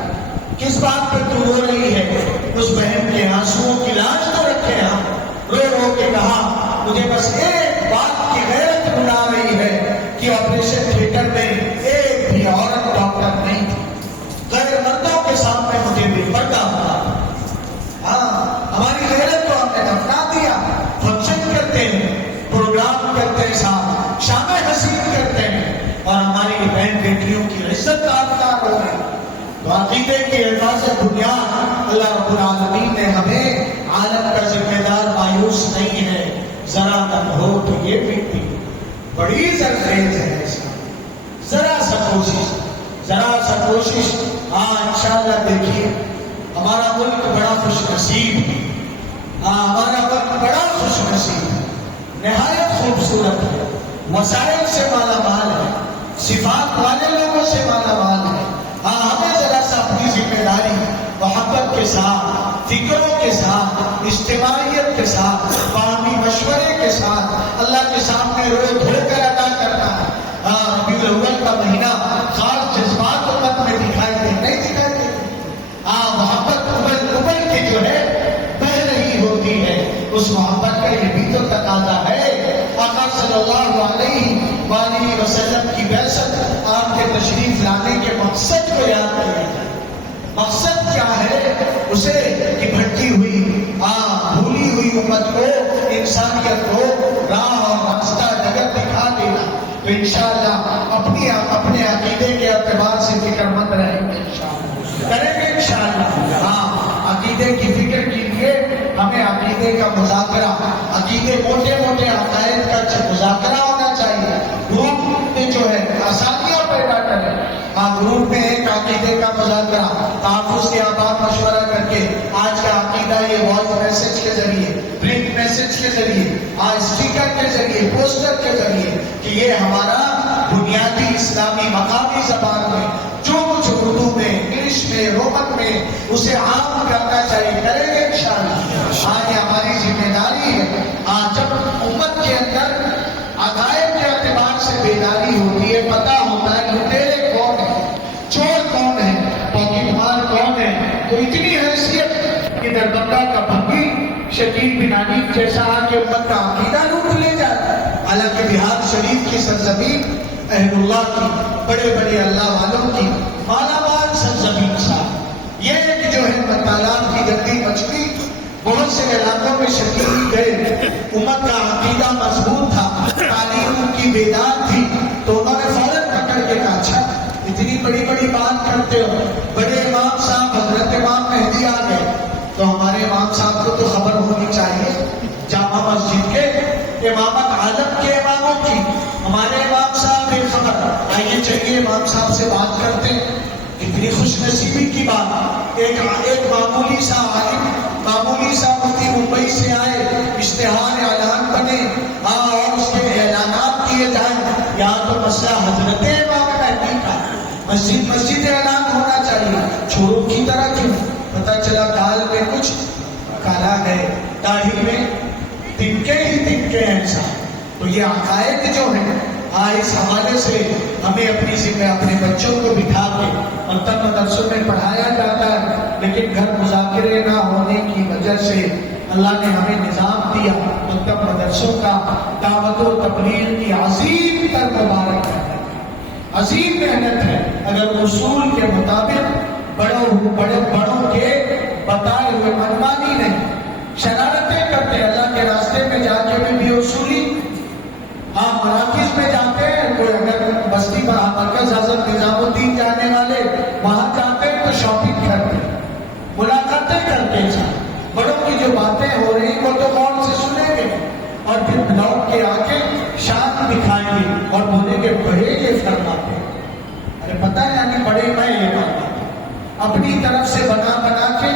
کس بات پہ تو رو رہی ہے. اس بہن کے آنسوؤں کی لاج تو رکھے, ہم رو رو کے کہا مجھے بس ایک بات کی غیرت بنا رہی ہے کہ آپریشن تھیٹر میں ایک بھی عورت ڈاکٹر نہیں تھی. غیر مردوں کے سامنے مجھے بے پردہ ہوا. ہماری غیرت کو ہم نے دفنا دیا. فنکشن کرتے ہیں, پروگرام کرتے ہیں, شام حسین کرتے ہیں, اور ہماری بہن بیٹیوں کی عزت آبدار ہو رہی. تو عقیدے کے اعزاز بنیاد اللہ رب العالمین نے ہمیں عالم کا ذکر یہ بھی بڑی زرخیز ہے اسلام. ذرا سا کوشش ہاں انشاءاللہ. دیکھیے ہمارا ملک بڑا خوش نصیب ہے. ہمارا ملک بڑا خوش نصیب ہے, نہایت خوبصورت ہے, وسائل سے مالا مال ہے, صفات والے لوگوں سے مالا مال ہے. ہمیں ذرا سا اپنی ذمہ داری محبت کے ساتھ, فکروں کے ساتھ, اجتماعیت کے ساتھ, باہمی مشورے کے ساتھ اللہ کے سامنے رو دھو کر ادا کرنا ہے. ربیع الاول کا مہینہ خاص جذبات امت میں دکھائی دے نہیں دکھائی دے. محبت ابل کے جو ہے بہ رہی ہوتی ہے, اس محبت کا یہ بھی تو تقاضا ہے. آقا صلی اللہ علیہ وآلہ وسلم کی بعثت, آپ کے تشریف لانے کے مقصد کو یاد کیا جائے. مقصد کیا ہے؟ اسے کہ بھٹکی ہوئی بھولی ہوئی امت کو, انسانیت کو راہ اور راستہ جگت دکھا دینا. تو انشاءاللہ اپنے عقیدے کے اعتبار سے فکر مند رہیں گے, کریں گے انشاءاللہ. عقیدے کی فکر کیجیے. ہمیں عقیدے کا مذاکرہ, عقیدے موٹے عقائد کا مذاکرہ ہونا چاہیے. گروپ میں جو ہے آسانیاں پیدا کریں. گروپ میں ایک عقیدے کا مذاکرہ, تحفظ کے آباد مشورہ کر کے آج کا عقیدہ یہ وائس میسج کے ذریعے, پرنٹ میسج کے ذریعے, اسٹیکر کے ذریعے, پوسٹر کے ذریعے, کہ یہ ہمارا بنیادی اسلامی مقامی زبان میں جو کچھ اردو میں, انگلش میں, رومن میں, اسے عام کرنا چاہیے. کریں گے انشاءاللہ. یہ ہماری ذمہ داری ہے. جب امت کے اندر عقائد کے اعتبار سے بیداری ہوتی ہے, پتہ ہوتا ہے لٹیرے کون ہے, چور کون ہے, پاکٹ مار کون ہے, تو اتنی حیثیت کہ دربندہ کا بھنگی شکیل بن حنیف جیسا آ کے امت کا عقیدہ لوٹ لے جاتا ہے. حالانکہ بہار شریف کی سرزمین اہل اللہ کی, بڑے اللہ والوں کی مالا مال سرزمین صاحب. یہ ایک جو ہے تالاب کی گندی مچھلی, بہت سے علاقوں میں شکیل گئے. امت کا عقیدہ مضبوط تھا, تعلیم ان کی بیدار تھی, تو انہوں نے فوراً پکڑ کے کہا اچھا اتنی بڑی بات کرتے ہو, بڑے امام صاحب حضرت امام مہدی آ گئے, تو ہمارے امام صاحب کو تو خبر ہونی چاہیے جامع مسجد کے امامت عالم کے اماموں کی. ہمارے امام صاحب بے خبر, آئیے چلیے امام صاحب سے بات کرتے ہیں. کتنی خوش نصیبی کی بات. ایک معمولی سا عالم, معمولی سا مفتی ممبئی سے آئے, اشتہار اعلان بنے اور اس کے اعلانات کیے جائیں. یہاں تو مسئلہ حضرت امام مہدی کا, مسجد اعلان ہونا چاہیے. چھوڑوں کی طرح کیوں؟ پتہ چلا دال میں کچھ کالا ہے, داڑھی میں تنکے ایسا. تو یہ عقائد جو ہے اس حوالے سے ہمیں اپنی ذمہ اپنے بچوں کو بٹھا کے مکتب مدرسوں میں پڑھایا جاتا ہے, لیکن گھر مذاکرے نہ ہونے کی وجہ سے اللہ نے ہمیں نظام دیا مکتب مدرسوں کا. دعوت و تبلیغ کی عظیم تر مبارک ہے, عظیم محنت ہے. اگر اصول کے مطابق بڑوں کے بتائے ہوئے منمانی نہیں, شرارتیں کرتے, اللہ کے راستے میں جا کے بھی اصولی. مراکز میں جاتے ہیں, کوئی اگر بستی مرکز حضرت نظام الدین جانے والے وہاں جاتے ہیں تو شاپنگ کرتے, ملاقاتیں کرتے. بڑوں کی جو باتیں ہو رہی وہ تو غور سے سنیں گے اور پھر لوٹ کے آ کے شان دکھائیں گے اور بولیں گے بڑے یہ فرماتے. ارے پتہ ہے یعنی بڑے میں یہ بات اپنی طرف سے بنا کے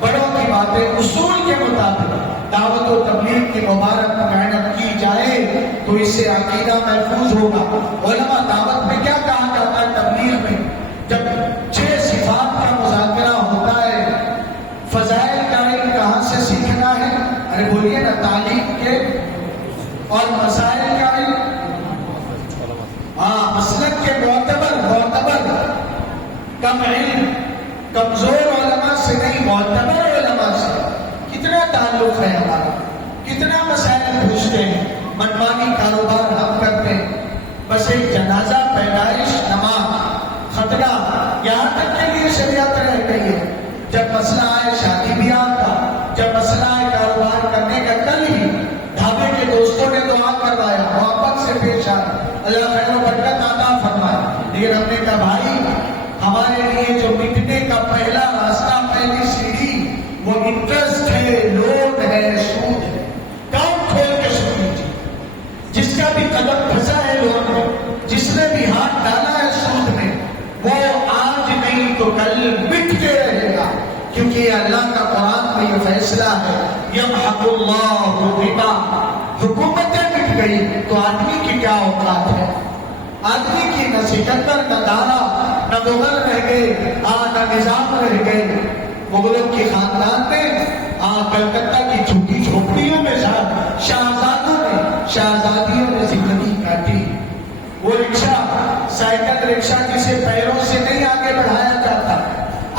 بڑوں کی باتیں اصول کے مطابق دعوت و تبلیغ کی مبارک محنت کی جائے تو اس سے عقیدہ محفوظ ہوگا. علماء دعوت میں کیا کہا جاتا ہے, تبلیغ میں جب 6 صفات کا مذاکرہ ہوتا ہے, فضائل کا علم کہاں سے سیکھنا ہے, ارے بولیے نا, تعلیم کے اور مسائل کا علم, مسلک کے معتبر کم علم کمزور علماء سے نہیں, معتبر علماء سے. کتنا تعلق ہے ہمارا, کتنا مسائل پوچھتے ہیں, منمانی کاروبار ہم کرتے ہیں. بس ایک جنازہ, پیدائش, نماز, ختنہ, یہاں تک کے لیے شریعت رہ گئی ہے. جب مسئلہ آئے شادی بیاہ کا, جب مسئلہ آئے کاروبار کرنے کا, کل ہی ڈھابے کے دوستوں نے دعا کروایا, محبت سے پیش آئے, اللہ خیر و برکت عطا فرمائے. لیکن ہم نے کہا بھائی ہمارے لیے جو مٹنے کا پہلا راستہ, پہلی سیڑھی, وہ انٹرسٹ ہے, لون ہے, سود ہے. کام کھول کے سن لیجیے, اللہ کا قرآن میں یہ فیصلہ ہے، یمحق اللہ الربا، حکومتیں مٹ گئی تو آدمی کی کیا اوقات ہے؟ آدمی کی نہ سکندر نہ دارا نہ مغل رہ گئے، نہ نظام رہ گئے۔ مغلوں کے خاندان میں کلکتہ کی چھوٹی جھوپڑیوں میں شہزادوں نے شہزادیوں نے زندگی کاٹی۔ وہ رکشا، سائیکل رکشا جسے پیروں سے نہیں آگے بڑھایا جاتا،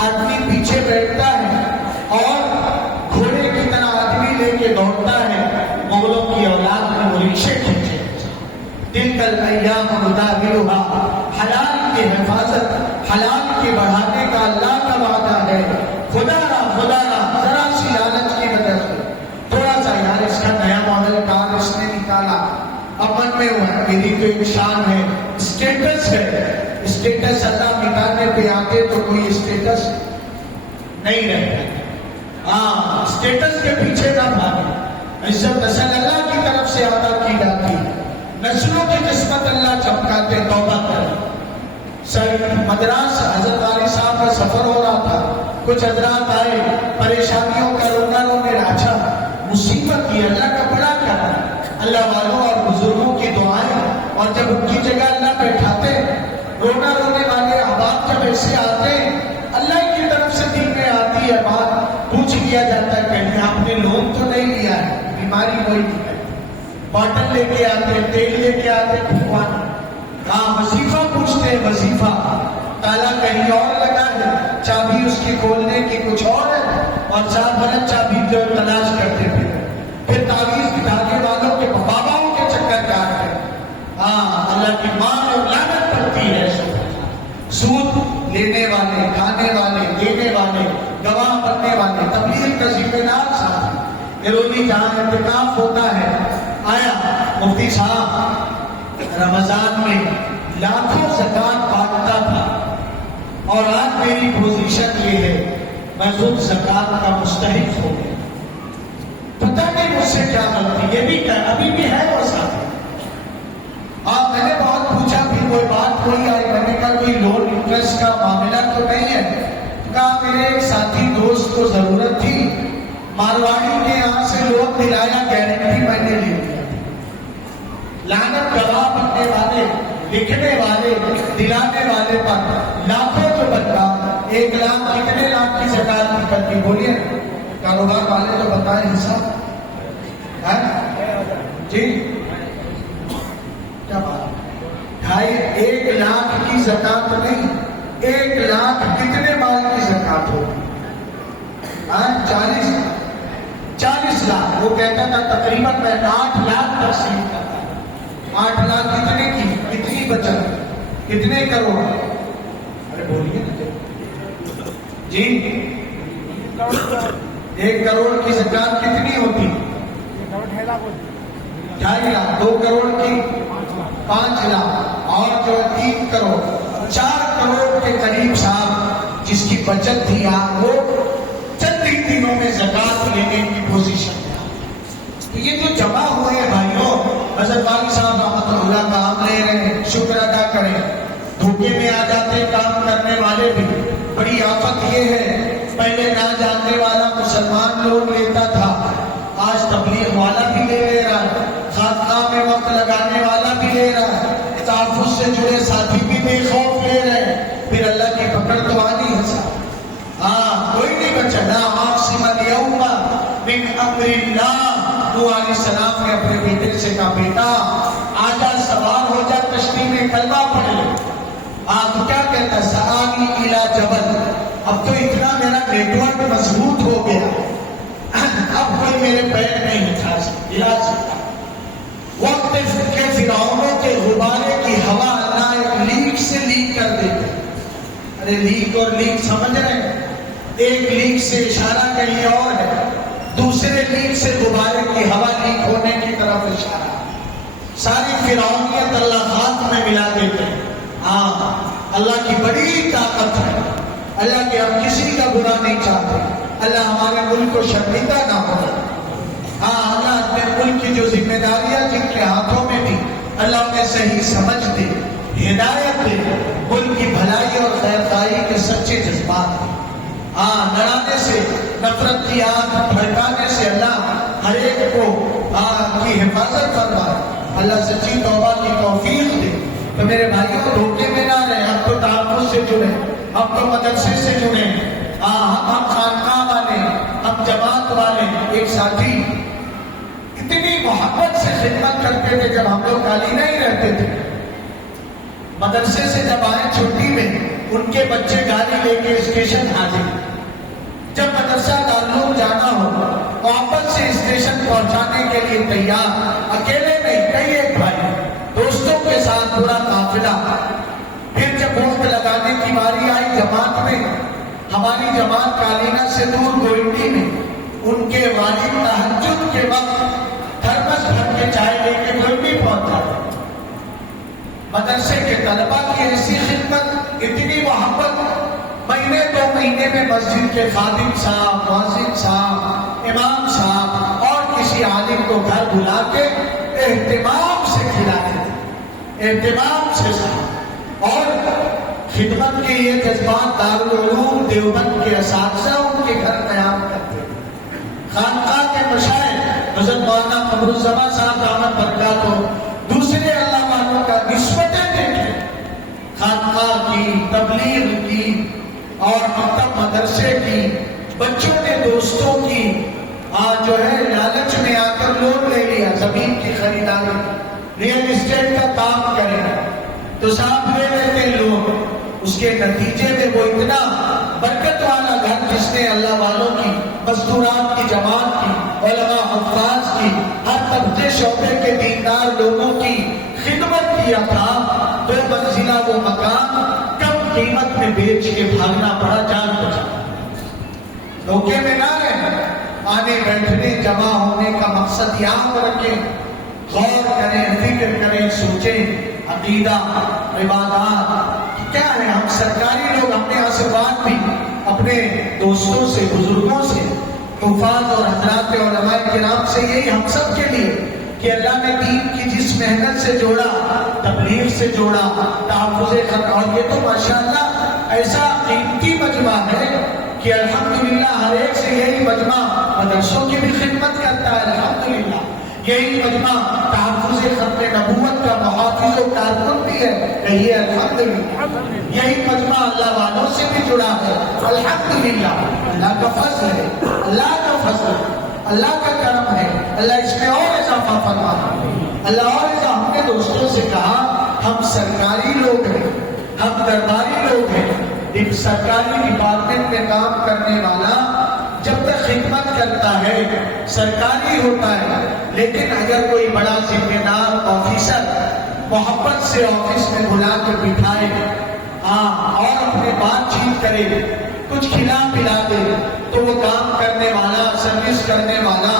آدمی پیچھے بیٹھتا ہے اور گھوڑے کی طرح آدمی لے کے دوڑتا ہے۔ مغلوں کی اولاد میں وہ رکشے کھینچے۔ تلک الایام نداولها، حلال کی حفاظت، حلال کے بڑھانے کا اللہ کا وعدہ ہے۔ خدا را ذرا سی لالچ کی وجہ سے تھوڑا سا یار اس کا نیا ماڈل کار اس نے نکالا، اب من میں ہوا میری تو ایک شان ہے، اسٹیٹس ہے، اسٹیٹس اللہ مٹانے پہ آتے تو کوئی اسٹیٹس نہیں رہتا۔ اسٹیٹس کے پیچھے نہ بھاگے، عزت اصل اللہ کی طرف سے عطا کی جاتی، نسلوں کی قسمت اللہ چمکاتے۔ توبہ کریں۔ مدراس حضرت والی صاحب کا سفر ہو رہا تھا، کچھ حضرات آئے، پریشانیوں کا رونا رونے راچا، مصیبت کی اللہ کا بڑا کرنا، اللہ والوں اور بزرگوں کی دعائیں، اور جب ان کی جگہ اللہ بیٹھاتے، رونا رونے والے احباب جب ایسے آتے، اللہ کی طرف سے دل میں آتی ہے بات، پوچھ لیا جاتا ہے کہیں آپ نے لون تو نہیں لیا ہے، بیماری کوئی نہیں ہے، باٹل لے کے آتے، تیل لے کے آتے، پھوان وظیفہ پوچھتے ہیں، وظیفہ تالا کہیں اور لگا ہے، چابی اس کی کھولنے کی کچھ اور ہے، اور صاحب غلط چابی جو تلاش کرتے پھر تعویذ دھاگے والوں کے باباؤں کے چکر کاٹتے۔ اللہ کی ماں اور لعنت پڑتی ہے۔ سود لینے والے، کھانے والے، دینے والے، گواہ بننے والے، تبلیغ کا ذمہ دار ساتھی، روزی جہاں اعتکاف ہوتا ہے، آیا مفتی صاحب رمضان میں لاکھوں زکوٰۃ بانٹتا تھا، اور آج میری پوزیشن یہ ہے میں خود زکوٰۃ کا مستحق ہو گیا۔ پتہ نہیں مجھ سے کیا غلطی، یہ بھی ابھی بھی ہے وہ ساتھ۔ میں نے بہت پوچھا، پھر کوئی بات کوئی آئی، میں نے کہا کوئی لون انٹرسٹ کا معاملہ تو نہیں ہے؟ کہا میرے ایک ساتھی دوست کو ضرورت تھی، مارواڑی کے یہاں سے لون دلایا، گارنٹی میں نے لے لیا۔ لعنت گواہ بننے والے، لکھنے والے، دلانے والے پر لاکھوں جو بنتا، 1 لاکھ کتنے لاکھ کی زکوٰۃ نکلتی؟ بولیے، کاروبار والے تو بتائیں حساب ہے جی، کیا بات؟ 1 لاکھ کی زکوٰۃ نہیں، 1 لاکھ کتنے مال کی زکوٰۃ ہوتی؟ 40 لاکھ۔ وہ کہتا تھا تقریباً میں 8 لاکھ تقسیم کرتا، 8 لاکھ کتنے کی، کتنی بچت، کتنے کروڑ؟ ارے بولیے جی، 1 کروڑ کی زکوٰۃ کتنی ہوتی؟ 2.5 لاکھ، 2 کروڑ کی 5 لاکھ، اور جو 3 کروڑ 4 کروڑ کے قریب صاحب جس کی بچت تھی، آپ وہ چند ہی دنوں میں زکوٰۃ لینے کی پوزیشن میں آ گئی۔ تو یہ جو جمع ہوئے ہیں بھائیوں، حضرت والی صاحب رحمۃ اللہ کا ہم لے رہے ہیں، شکر ادا کریں۔ دھوکے میں آ جاتے کام کرنے والے بھی، بڑی آفت یہ ہے، پہلے نہ جاننے والا مسلمان لوگ لیتا تھا، آج تبلیغ والا بھی لے رہا ہے، خانقاہ میں وقت لگانے والا بھی لے رہا ہے، تحفظ سے جڑے ساتھی بھی بے خوف لے رہے ہیں، پھر اللہ کی پکڑ تو آنی ہے صاحب۔ کوئی نہیں بچا، لا عاصم اليوم من امر اللہ۔ نوح علیہ السلام نے اپنے بیٹے سے کہا، بیٹا آجا، سوار ہو جا کشتی میں، کلمہ پڑھ لے۔ تو کیا کہتا ہے، سآوی الی جبل، اب تو اتنا میرا نیٹ ورک مضبوط ہو گیا، اب کوئی میرے پیر نہیں ہلا سکتا۔ وقت کے فرعونوں کے غبارے کی ہوا اللہ ایک لیک سے لیک کر دیتے۔ ارے لیک اور لیک سمجھ رہے ہیں؟ ایک لیک سے اشارہ کہیں اور ہے، دوسرے لیک سے غبارے کی ہوا لیک ہونے کی طرف اشارہ، ساری فرعونیت اللہ ہاتھ میں ملا دیتے ہیں۔ اللہ کی بڑی طاقت ہے، اللہ کے ہم کسی کا برا نہیں چاہتے، اللہ ہمارے ملک کو شرمندہ نہ ہو۔ اللہ اپنے ملک کی جو ذمہ داریاں جن کے ہاتھوں میں بھی، اللہ انہیں صحیح سمجھ دے، ہدایت دے، ملک کی بھلائی اور خیر خواہی کے سچے جذبات دے۔ لڑانے سے نفرت کی آگ بھڑکانے سے اللہ ہر ایک کو کی حفاظت فرمائے، اللہ سچی توبہ کی توفیق دے۔ تو میرے بھائیوں دھوکے میں نہ رہے، ہم تو تحفظ سے جڑے، ہم تو مدرسے سے جڑے، ہم خانقاہ والے، ہم جماعت والے۔ ایک ساتھی اتنی محبت سے خدمت کرتے تھے، جب ہم لوگ خالی نہیں رہتے تھے، مدرسے سے جب آئے چھٹی میں، ان کے بچے گاڑی لے کے اسٹیشن حاضر، جب مدرسہ تعلق جانا ہو واپس سے اسٹیشن پہنچانے کے لیے تیار، اکیلے نہیں، کئی ایک بھائی دوستوں کے ساتھ پورا قافلہ۔ پھر جب وقت لگانے کی باری آئی جماعت میں، ہماری جماعت کالینہ سے دور گوئنڈی میں، ان کے والد تہجد کے وقت تھرمس بھر کے چائے لے کے گوئنڈی پہنچا۔ مدرسے کے طلبہ کی ایسی خدمت، اتنی محبت، مہینے دو مہینے میں مسجد کے خادم صاحب، مؤذن صاحب، امام صاحب اور کسی عالم کو گھر بلا کے اہتمام سے کھلاتے تھے، اہتمام سے صاحب۔ اور خدمت کے یہ جذبات دارالعلوم دیوبند کے اساتذہ ان کے گھر قیام کرتے تھے۔ خانقاہ کے مشائخ حضرت مولانا قمر الزمان صاحب دامت برکاتہ، دوسرے اللہ والوں کا نسبتیں دیکھیں، خانقاہ کی، تبلیغ کی اور مکتب مدرسے کی، بچوں نے دوستوں کی جو ہے لالچ میں آ کر لون لے لیا، زمین کی خریداری، ریئل اسٹیٹ کا کام کریں تو صاحب لے لیتے لون۔ اس کے نتیجے میں وہ اتنا برکت والا گھر جس نے اللہ والوں کی، مزدورات کی جماعت کی، علماء حفاظ کی، ہر طبقے شعبے کے دیندار لوگوں کی خدمت کیا تھا، دو منزلہ وہ مکان کم قیمت میں بیچ کے بھاگنا پڑا جان بچا۔ دھوکے میں نہ رہے، آنے بیٹھنے جمع ہونے کا مقصد یاد رکھیں، غور کریں، فکر کریں، سوچیں، عقیدہ، عبادات کیا ہے۔ ہم سرکاری لوگ، ہم نے یہاں سے بات بھی اپنے دوستوں سے، بزرگوں سے، حفاظ اور حضرات علماء کرام سے، یہی ہم سب کے لیے کہ اللہ نے دین کی جس محنت سے جوڑا، تبلیغ سے جوڑا، تحفظ خط، اور یہ تو ماشاءاللہ ایسا قیمتی مجمع ہے کہ الحمدللہ ہر ایک سے یہی مجمع مدرسوں کی بھی خدمت کرتا ہے، الحمدللہ یہی مجمع تحفظ ختم نبوت کا محافظ و کارکن بھی ہے، کہیے الحمدللہ۔ یہی مجمع اللہ والوں سے بھی جڑا ہے، الحمدللہ۔ اللہ کا فضل ہے، اللہ کا فضل ہے، اللہ کا کرم ہے، اللہ اس میں اور اضافہ فرمائے، اللہ اور اضافہ۔ ہم نے دوستوں سے کہا ہم سرکاری لوگ ہیں، ہم درباری لوگ ہیں، ایک سرکاری ڈپارٹمنٹ میں کام کرنے والا جب تک خدمت کرتا ہے سرکاری ہوتا ہے، لیکن اگر کوئی بڑا ذمہ دار آفیسر محبت سے آفس میں بلا کے بٹھائے اور اپنے بات چیت کرے، کچھ کھلا پلا دے، تو وہ کام کرنے والا، سروس کرنے والا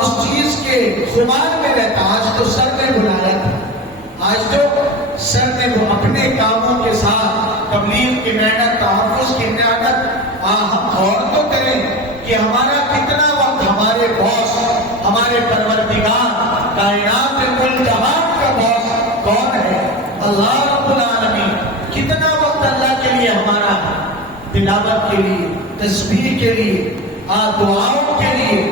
اس چیز کے خمار میں رہتا۔ آج تو سر نے بلایا تھا، آج تو سر نے وہ اپنے کاموں کے ساتھ تبلیغ کی محنت، تحفظ کی محنت، ہم غور تو کریں کہ ہمارا کتنا وقت ہمارے باس، ہمارے پروردگار، کائنات کل جہان کا باس کون ہے؟ اللہ رب العالمین۔ کتنا وقت اللہ کے لیے ہمارا تلاوت کے لیے، تسبیح کے لیے، دعاؤں کے لیے،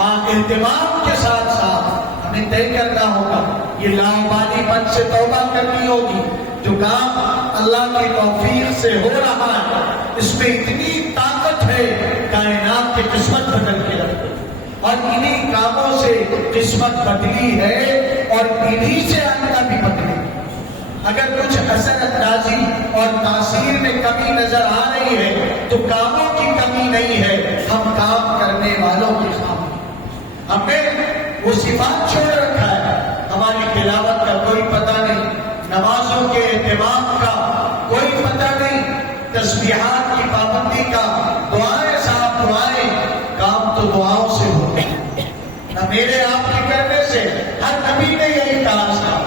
اہتمام کے ساتھ ساتھ ہمیں طے کرنا ہوگا۔ یہ لاابالی پن سے توبہ کرنی ہوگی۔ جو کام اللہ کی توفیق سے ہو رہا ہے، اس میں اتنی طاقت ہے، کائنات کی قسمت بدل کے رکھتے، اور انہی کاموں سے قسمت بدلی ہے اور انہی سے آئندہ بھی بدلی۔ اگر کچھ اثر اندازی اور تاثیر میں کمی نظر آ رہی ہے تو کاموں کی کمی نہیں ہے، ہم کام کرنے والوں کی خامی۔ ہم نے وہ صفات چھوڑ رکھا ہے، ہماری تلاوت کا کوئی پتہ نہیں، نمازوں کے اہتمام کا کوئی پتہ نہیں، تسبیحات کی پابندی کا، دعائیں صاحب دعائیں، کام تو دعاؤں سے ہوتے ہیں، نہ میرے آپ کے کرنے سے۔ ہر نبی نے یہی کہا تھا،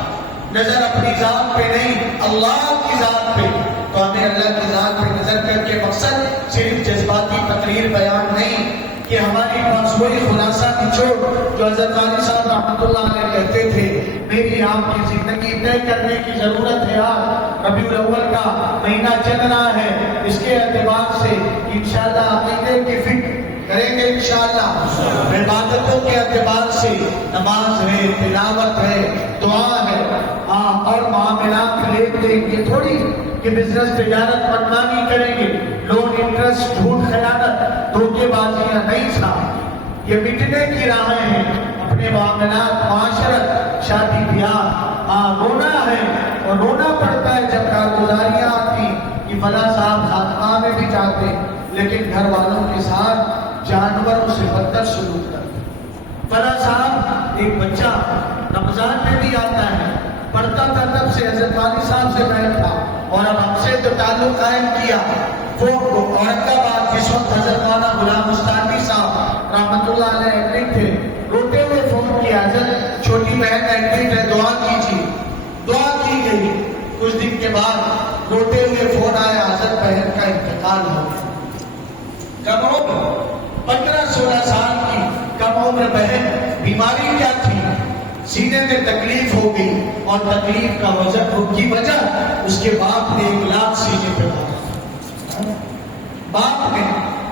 نظر اپنی ذات پہ نہیں، اللہ کی ذات پہ۔ تو ہمیں اللہ کی ذات پہ نظر کر کے مقصد صرف جذباتی تقریر بیان نہیں، کہ ہماری پاس وہی خلاصہ نچوڑ جو حضرت علی صاحب رحمۃ اللہ علیہ کہتے تھے میری آپ کی زندگی طے کرنے کی ضرورت ہے. آج ربیع الاول کا مہینہ چل رہا ہے, اس کے اعتبار سے انشاءاللہ عقیدے کی فکر کریں گے انشاءاللہ. عبادتوں کے اعتبار سے نماز ہے, تلاوت ہے, دعا ہے, اور معاملات لین دیں گے. تھوڑی کہ بزنس تجارت منمانی کریں گے, لون انٹرسٹ, جھوٹ خیانت, دھوکے بازیاں نہیں صاحب. یہ مٹنے کی راہیں ہیں. اپنے معاملات, معاشرت, شادی بیاہ, رونا ہے اور رونا پڑتا ہے جب کارگزاریاں آتی کہ فلاں صاحب خاتمہ میں بھی جاتے لیکن گھر والوں کے ساتھ جانوروں سے بدتر سلوک کرتے. فلاں صاحب ایک بچہ رمضان میں بھی آتا ہے, پڑھتا تھا تب سے حضرت والی صاحب سے بیٹھ تھا اور اب ہم سے تو تعلق قائم کیا. وہ اورنگاباد جس وقت حضرت مولانا غلام مستعفی صاحب رحمۃ اللہ علیہ ایڈمٹ تھے, روتے ہوئے فون کیا, حضرت چھوٹی بہن ایڈمٹ ہے, دعا کیجیے. دعا کی گئی. کچھ دن کے بعد روتے ہوئے فون آیا, حضرت بہن کا انتقال ہو گیا. کم عمر 15-16 سال کی کم عمر بہن, بیماری کیا تھی, سینے میں تکلیف ہو گئی اور تکلیف کا کی وجہ اس کے باپ نے 1 لاکھ سینے پہ مارا. باپ نے,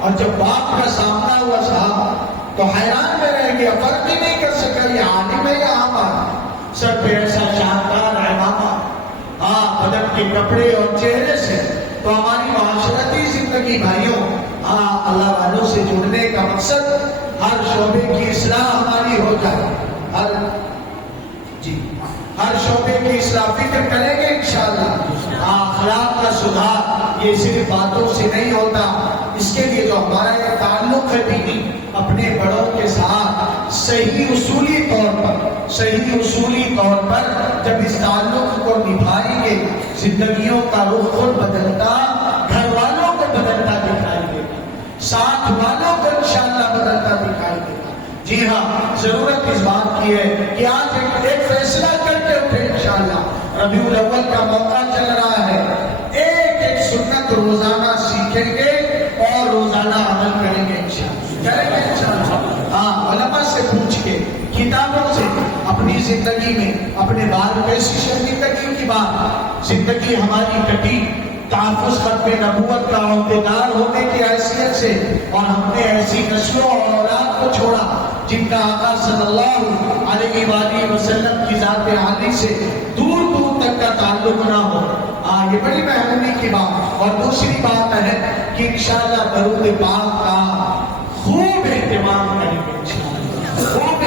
اور جب باپ کا سامنا ہوا صاحب تو حیران میں رہ گیا, فرق ہی نہیں کر سکا یہ عالم ہے یا عام آدمی. سر پہ ایسا شاندار امامہ, بدن کے کپڑے اور چہرے سے. تو ہماری معاشرتی زندگی بھائیوں, اللہ والوں سے جڑنے کا مقصد ہر شعبے کی اصلاح ہماری ہو جائے. ہر شعبے کی اصلاح فکر کریں گے انشاءاللہ. اخلاق کا سدھار یہ صرف باتوں سے نہیں ہوتا, اس کے لیے جو ہمارا یہ تعلق ہے دینی اپنے بڑوں کے ساتھ صحیح اصولی طور پر جب اس تعلق کو نبھائیں گے, زندگیوں کا رخ خود بدلتا, گھر والوں کو بدلتا دکھائی دے گا, ساتھ والوں کو انشاءاللہ بدلتا دکھائی دے گا. جی ہاں, ضرورت اس بات کی ہے کہ آج ایک فیصلہ کر کے اٹھے انشاءاللہ. ربیع الاول کا موقع چل رہا ہے, ایک سنت روزانہ سیکھیں گے اور روزانہ عمل کریں گے انشاءاللہ. علماء سے پوچھ کے, کتابوں سے, اپنی زندگی میں اپنے بال کیسی شرمندگی کی بات, زندگی ہماری کٹی تحفظ ختم نبوت کا عہدیدار ہونے کی حیثیت سے, اور ہم نے ایسی نسلوں اور اولاد کو چھوڑا جن کا آقا صلی اللہ علیہ وآلہ وسلم کی ذات عالی سے دور دور تک کا تعلق نہ ہو. یہ بڑی مہربانی کی بات. اور دوسری بات ہے کہ انشاءاللہ درود پاک کا خوب اہتمام کریں گے انشاءاللہ. خوب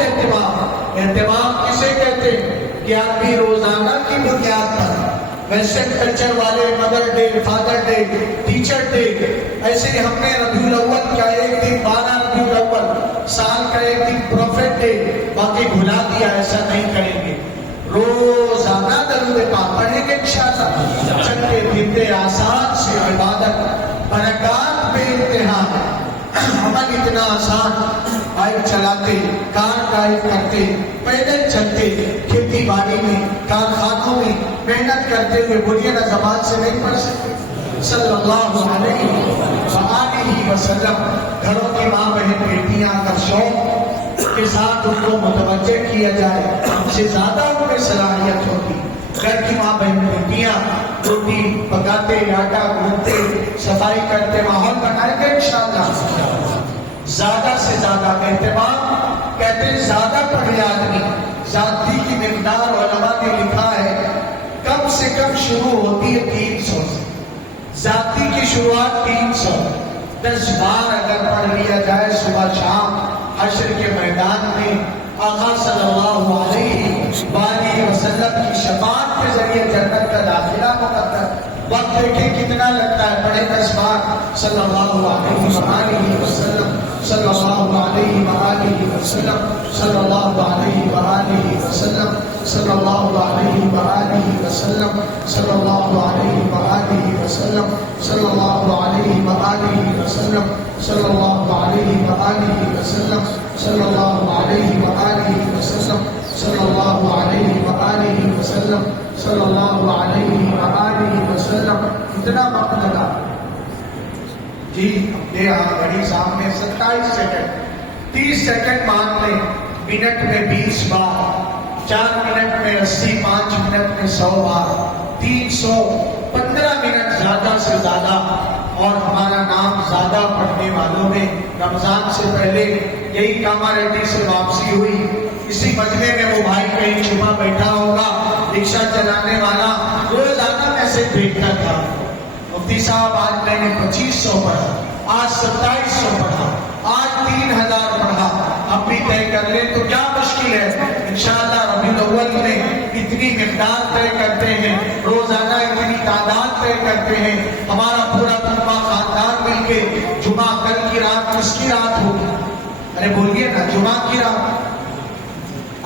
اہتمام کسے کہتے ہیں کہ آدمی روزانہ کی بنیاد پر ویسٹرن کلچر والے mother day, father day, teacher day, ایسے ہی ہم نے ربیع الاول کا ایک دن 12 ربیع الاول سال کا ایک دن پروفیٹ ڈے باقی بھلا دیا, ایسا نہیں کریں گے. روزانہ درود پاک پڑھیں گے انشاءاللہ. چلتے پھرتے آسان سے عبادت, برکات بے انتہا, عمل اتنا آسان, بائک چلاتے, کار ڈرائیو کرتے, پیدل چلتے, کھیتی باڑی میں, کارخانوں میں محنت کرتے ہوئے بولیے نا زبان سے نہیں پڑھ سکتے. صلی اللہ علیہ وآلہ وسلم. گھروں کی ماں بہن بیٹیاں اگر شوق کے ساتھ ان کو متوجہ کیا جائے, ہم سے زیادہ ان میں صلاحیت ہوتی. گھر کی ماں بہن بیٹیاں روٹی پکاتے, آٹا گوندتے, صفائی کرتے, ماحول بنائیں گے انشاءاللہ. زیادہ سے زیادہ اہتمام, کہتے ہیں زیادہ پڑھے آدمی ذاتی کی مقدار علماء نے لکھا ہے کم سے کم شروع ہوتی ہے 300 سے. ذاتی کی شروعات 300, 10 بار اگر پڑھ لیا جائے صبح شام حشر کے میدان میں آقا صلی اللہ علیہ وآلہ وسلم کی شفاعت کے ذریعے جنت کا داخلہ مقدر. وقت دیکھیں کتنا لگتا ہے, پڑھے 10 بار صلی اللہ علیہ وآلہ وسلم, صلی اللہ علیہ وآلہ وسلم, صلی اللہ علیہ وآلہ وسلم, صلی اللہ علیہ وآلہ وسلم, صلی اللہ علیہ وآلہ وسلم, صلی اللہ علیہ وآلہ وسلم, صلی اللہ علیہ وآلہ وسلم, صلی اللہ علیہ وآلہ وسلم, صلی اللہ علیہ وآلہ وسلم, صلی اللہ علیہ وآلہ وسلم. اتنا وقت لگا جی اپنے یہاں گھڑی سامنے 27 سیکنڈ، 30 سیکنڈ مان لیں، منٹ میں 20 بار، 4 منٹ میں 80، 5 منٹ میں 100 بار، 300، 15 منٹ زیادہ سے زیادہ، اور ہمارا نام زیادہ پڑھنے والوں میں رمضان سے پہلے یہی کاماریڈی سے واپسی ہوئی، اسی مجمع میں وہ بھائی کہیں چھپا بیٹھا ہوگا، رکشہ چلانے والا، روزانہ میسج بھیجتا تھا، مفتی صاحب آج میں نے 2500 پڑھا، آج 2700 پڑھا، آج 3000 پڑھا، اب بھی طے کر لیں تو کیا مشکل ہے، انشاءاللہ ربیع الاول میں اتنی مقدار طے کرتے ہیں، روزانہ اتنی تعداد طے کرتے ہیں، ہمارا پورا کنبہ خاندان مل کے جمعہ کل کی رات کس کی رات ہوگی؟ ارے بولیے نا، جمعہ کی رات،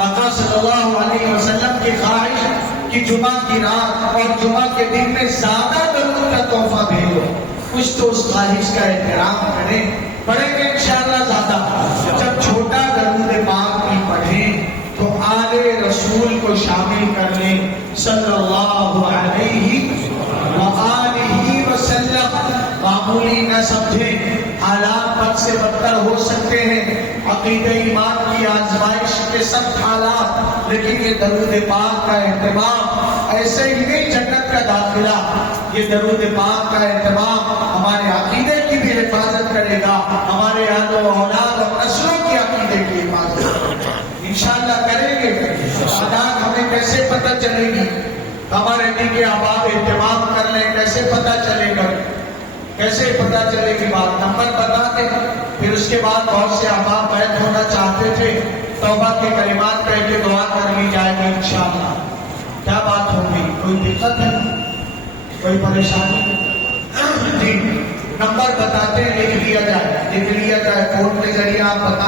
آقا صلی اللہ علیہ وسلم کی خواہش کہ جمعہ کی رات اور جمعہ کے دن میں زیادہ درود کا تحفہ بھیجو، کچھ تو اس خواہش کا احترام کریں، پڑھیں گے انشاءاللہ زیادہ، جب چھوٹا درود پاک بھی پڑھیں تو آل رسول کو شامل کر لیں صلی اللہ علیہ وآلہ وسلم، معمولی نہ سمجھیں، حالات بد سے بدتر ہو سکتے ہیں، عقیدہ ایمان کی آزمائش کے سخت حالات، لیکن یہ درود پاک کا اہتمام ایسے ہی نہیں جنت کا داخلہ، یہ درود پاک کا اہتمام ہمارے عقیدے کی بھی حفاظت کرے گا، ہمارے اہل و اولاد اور نسلوں کی عقیدے کی حفاظت کرے گا، انشاءاللہ کریں گے۔ تعداد ہمیں کیسے پتہ چلے گی؟ ہمارے نبی کے احباب اہتمام کر لیں، کیسے پتہ چلے گا؟ کیسے پتہ چلے گی بات؟ نمبر بتا دیں، پھر اس کے بعد بہت سے احباب بیعت ہونا چاہتے تھے، توبہ کے کلمات کہہ کے دعا کر لی جائے گی انشاءاللہ۔ کیا بات ہوگی؟ کوئی دقت ہے؟ کوئی پریشانی؟ جی نمبر بتاتے ہیں، لکھ لیا جائے، فون کے ذریعے آپ بتائیں۔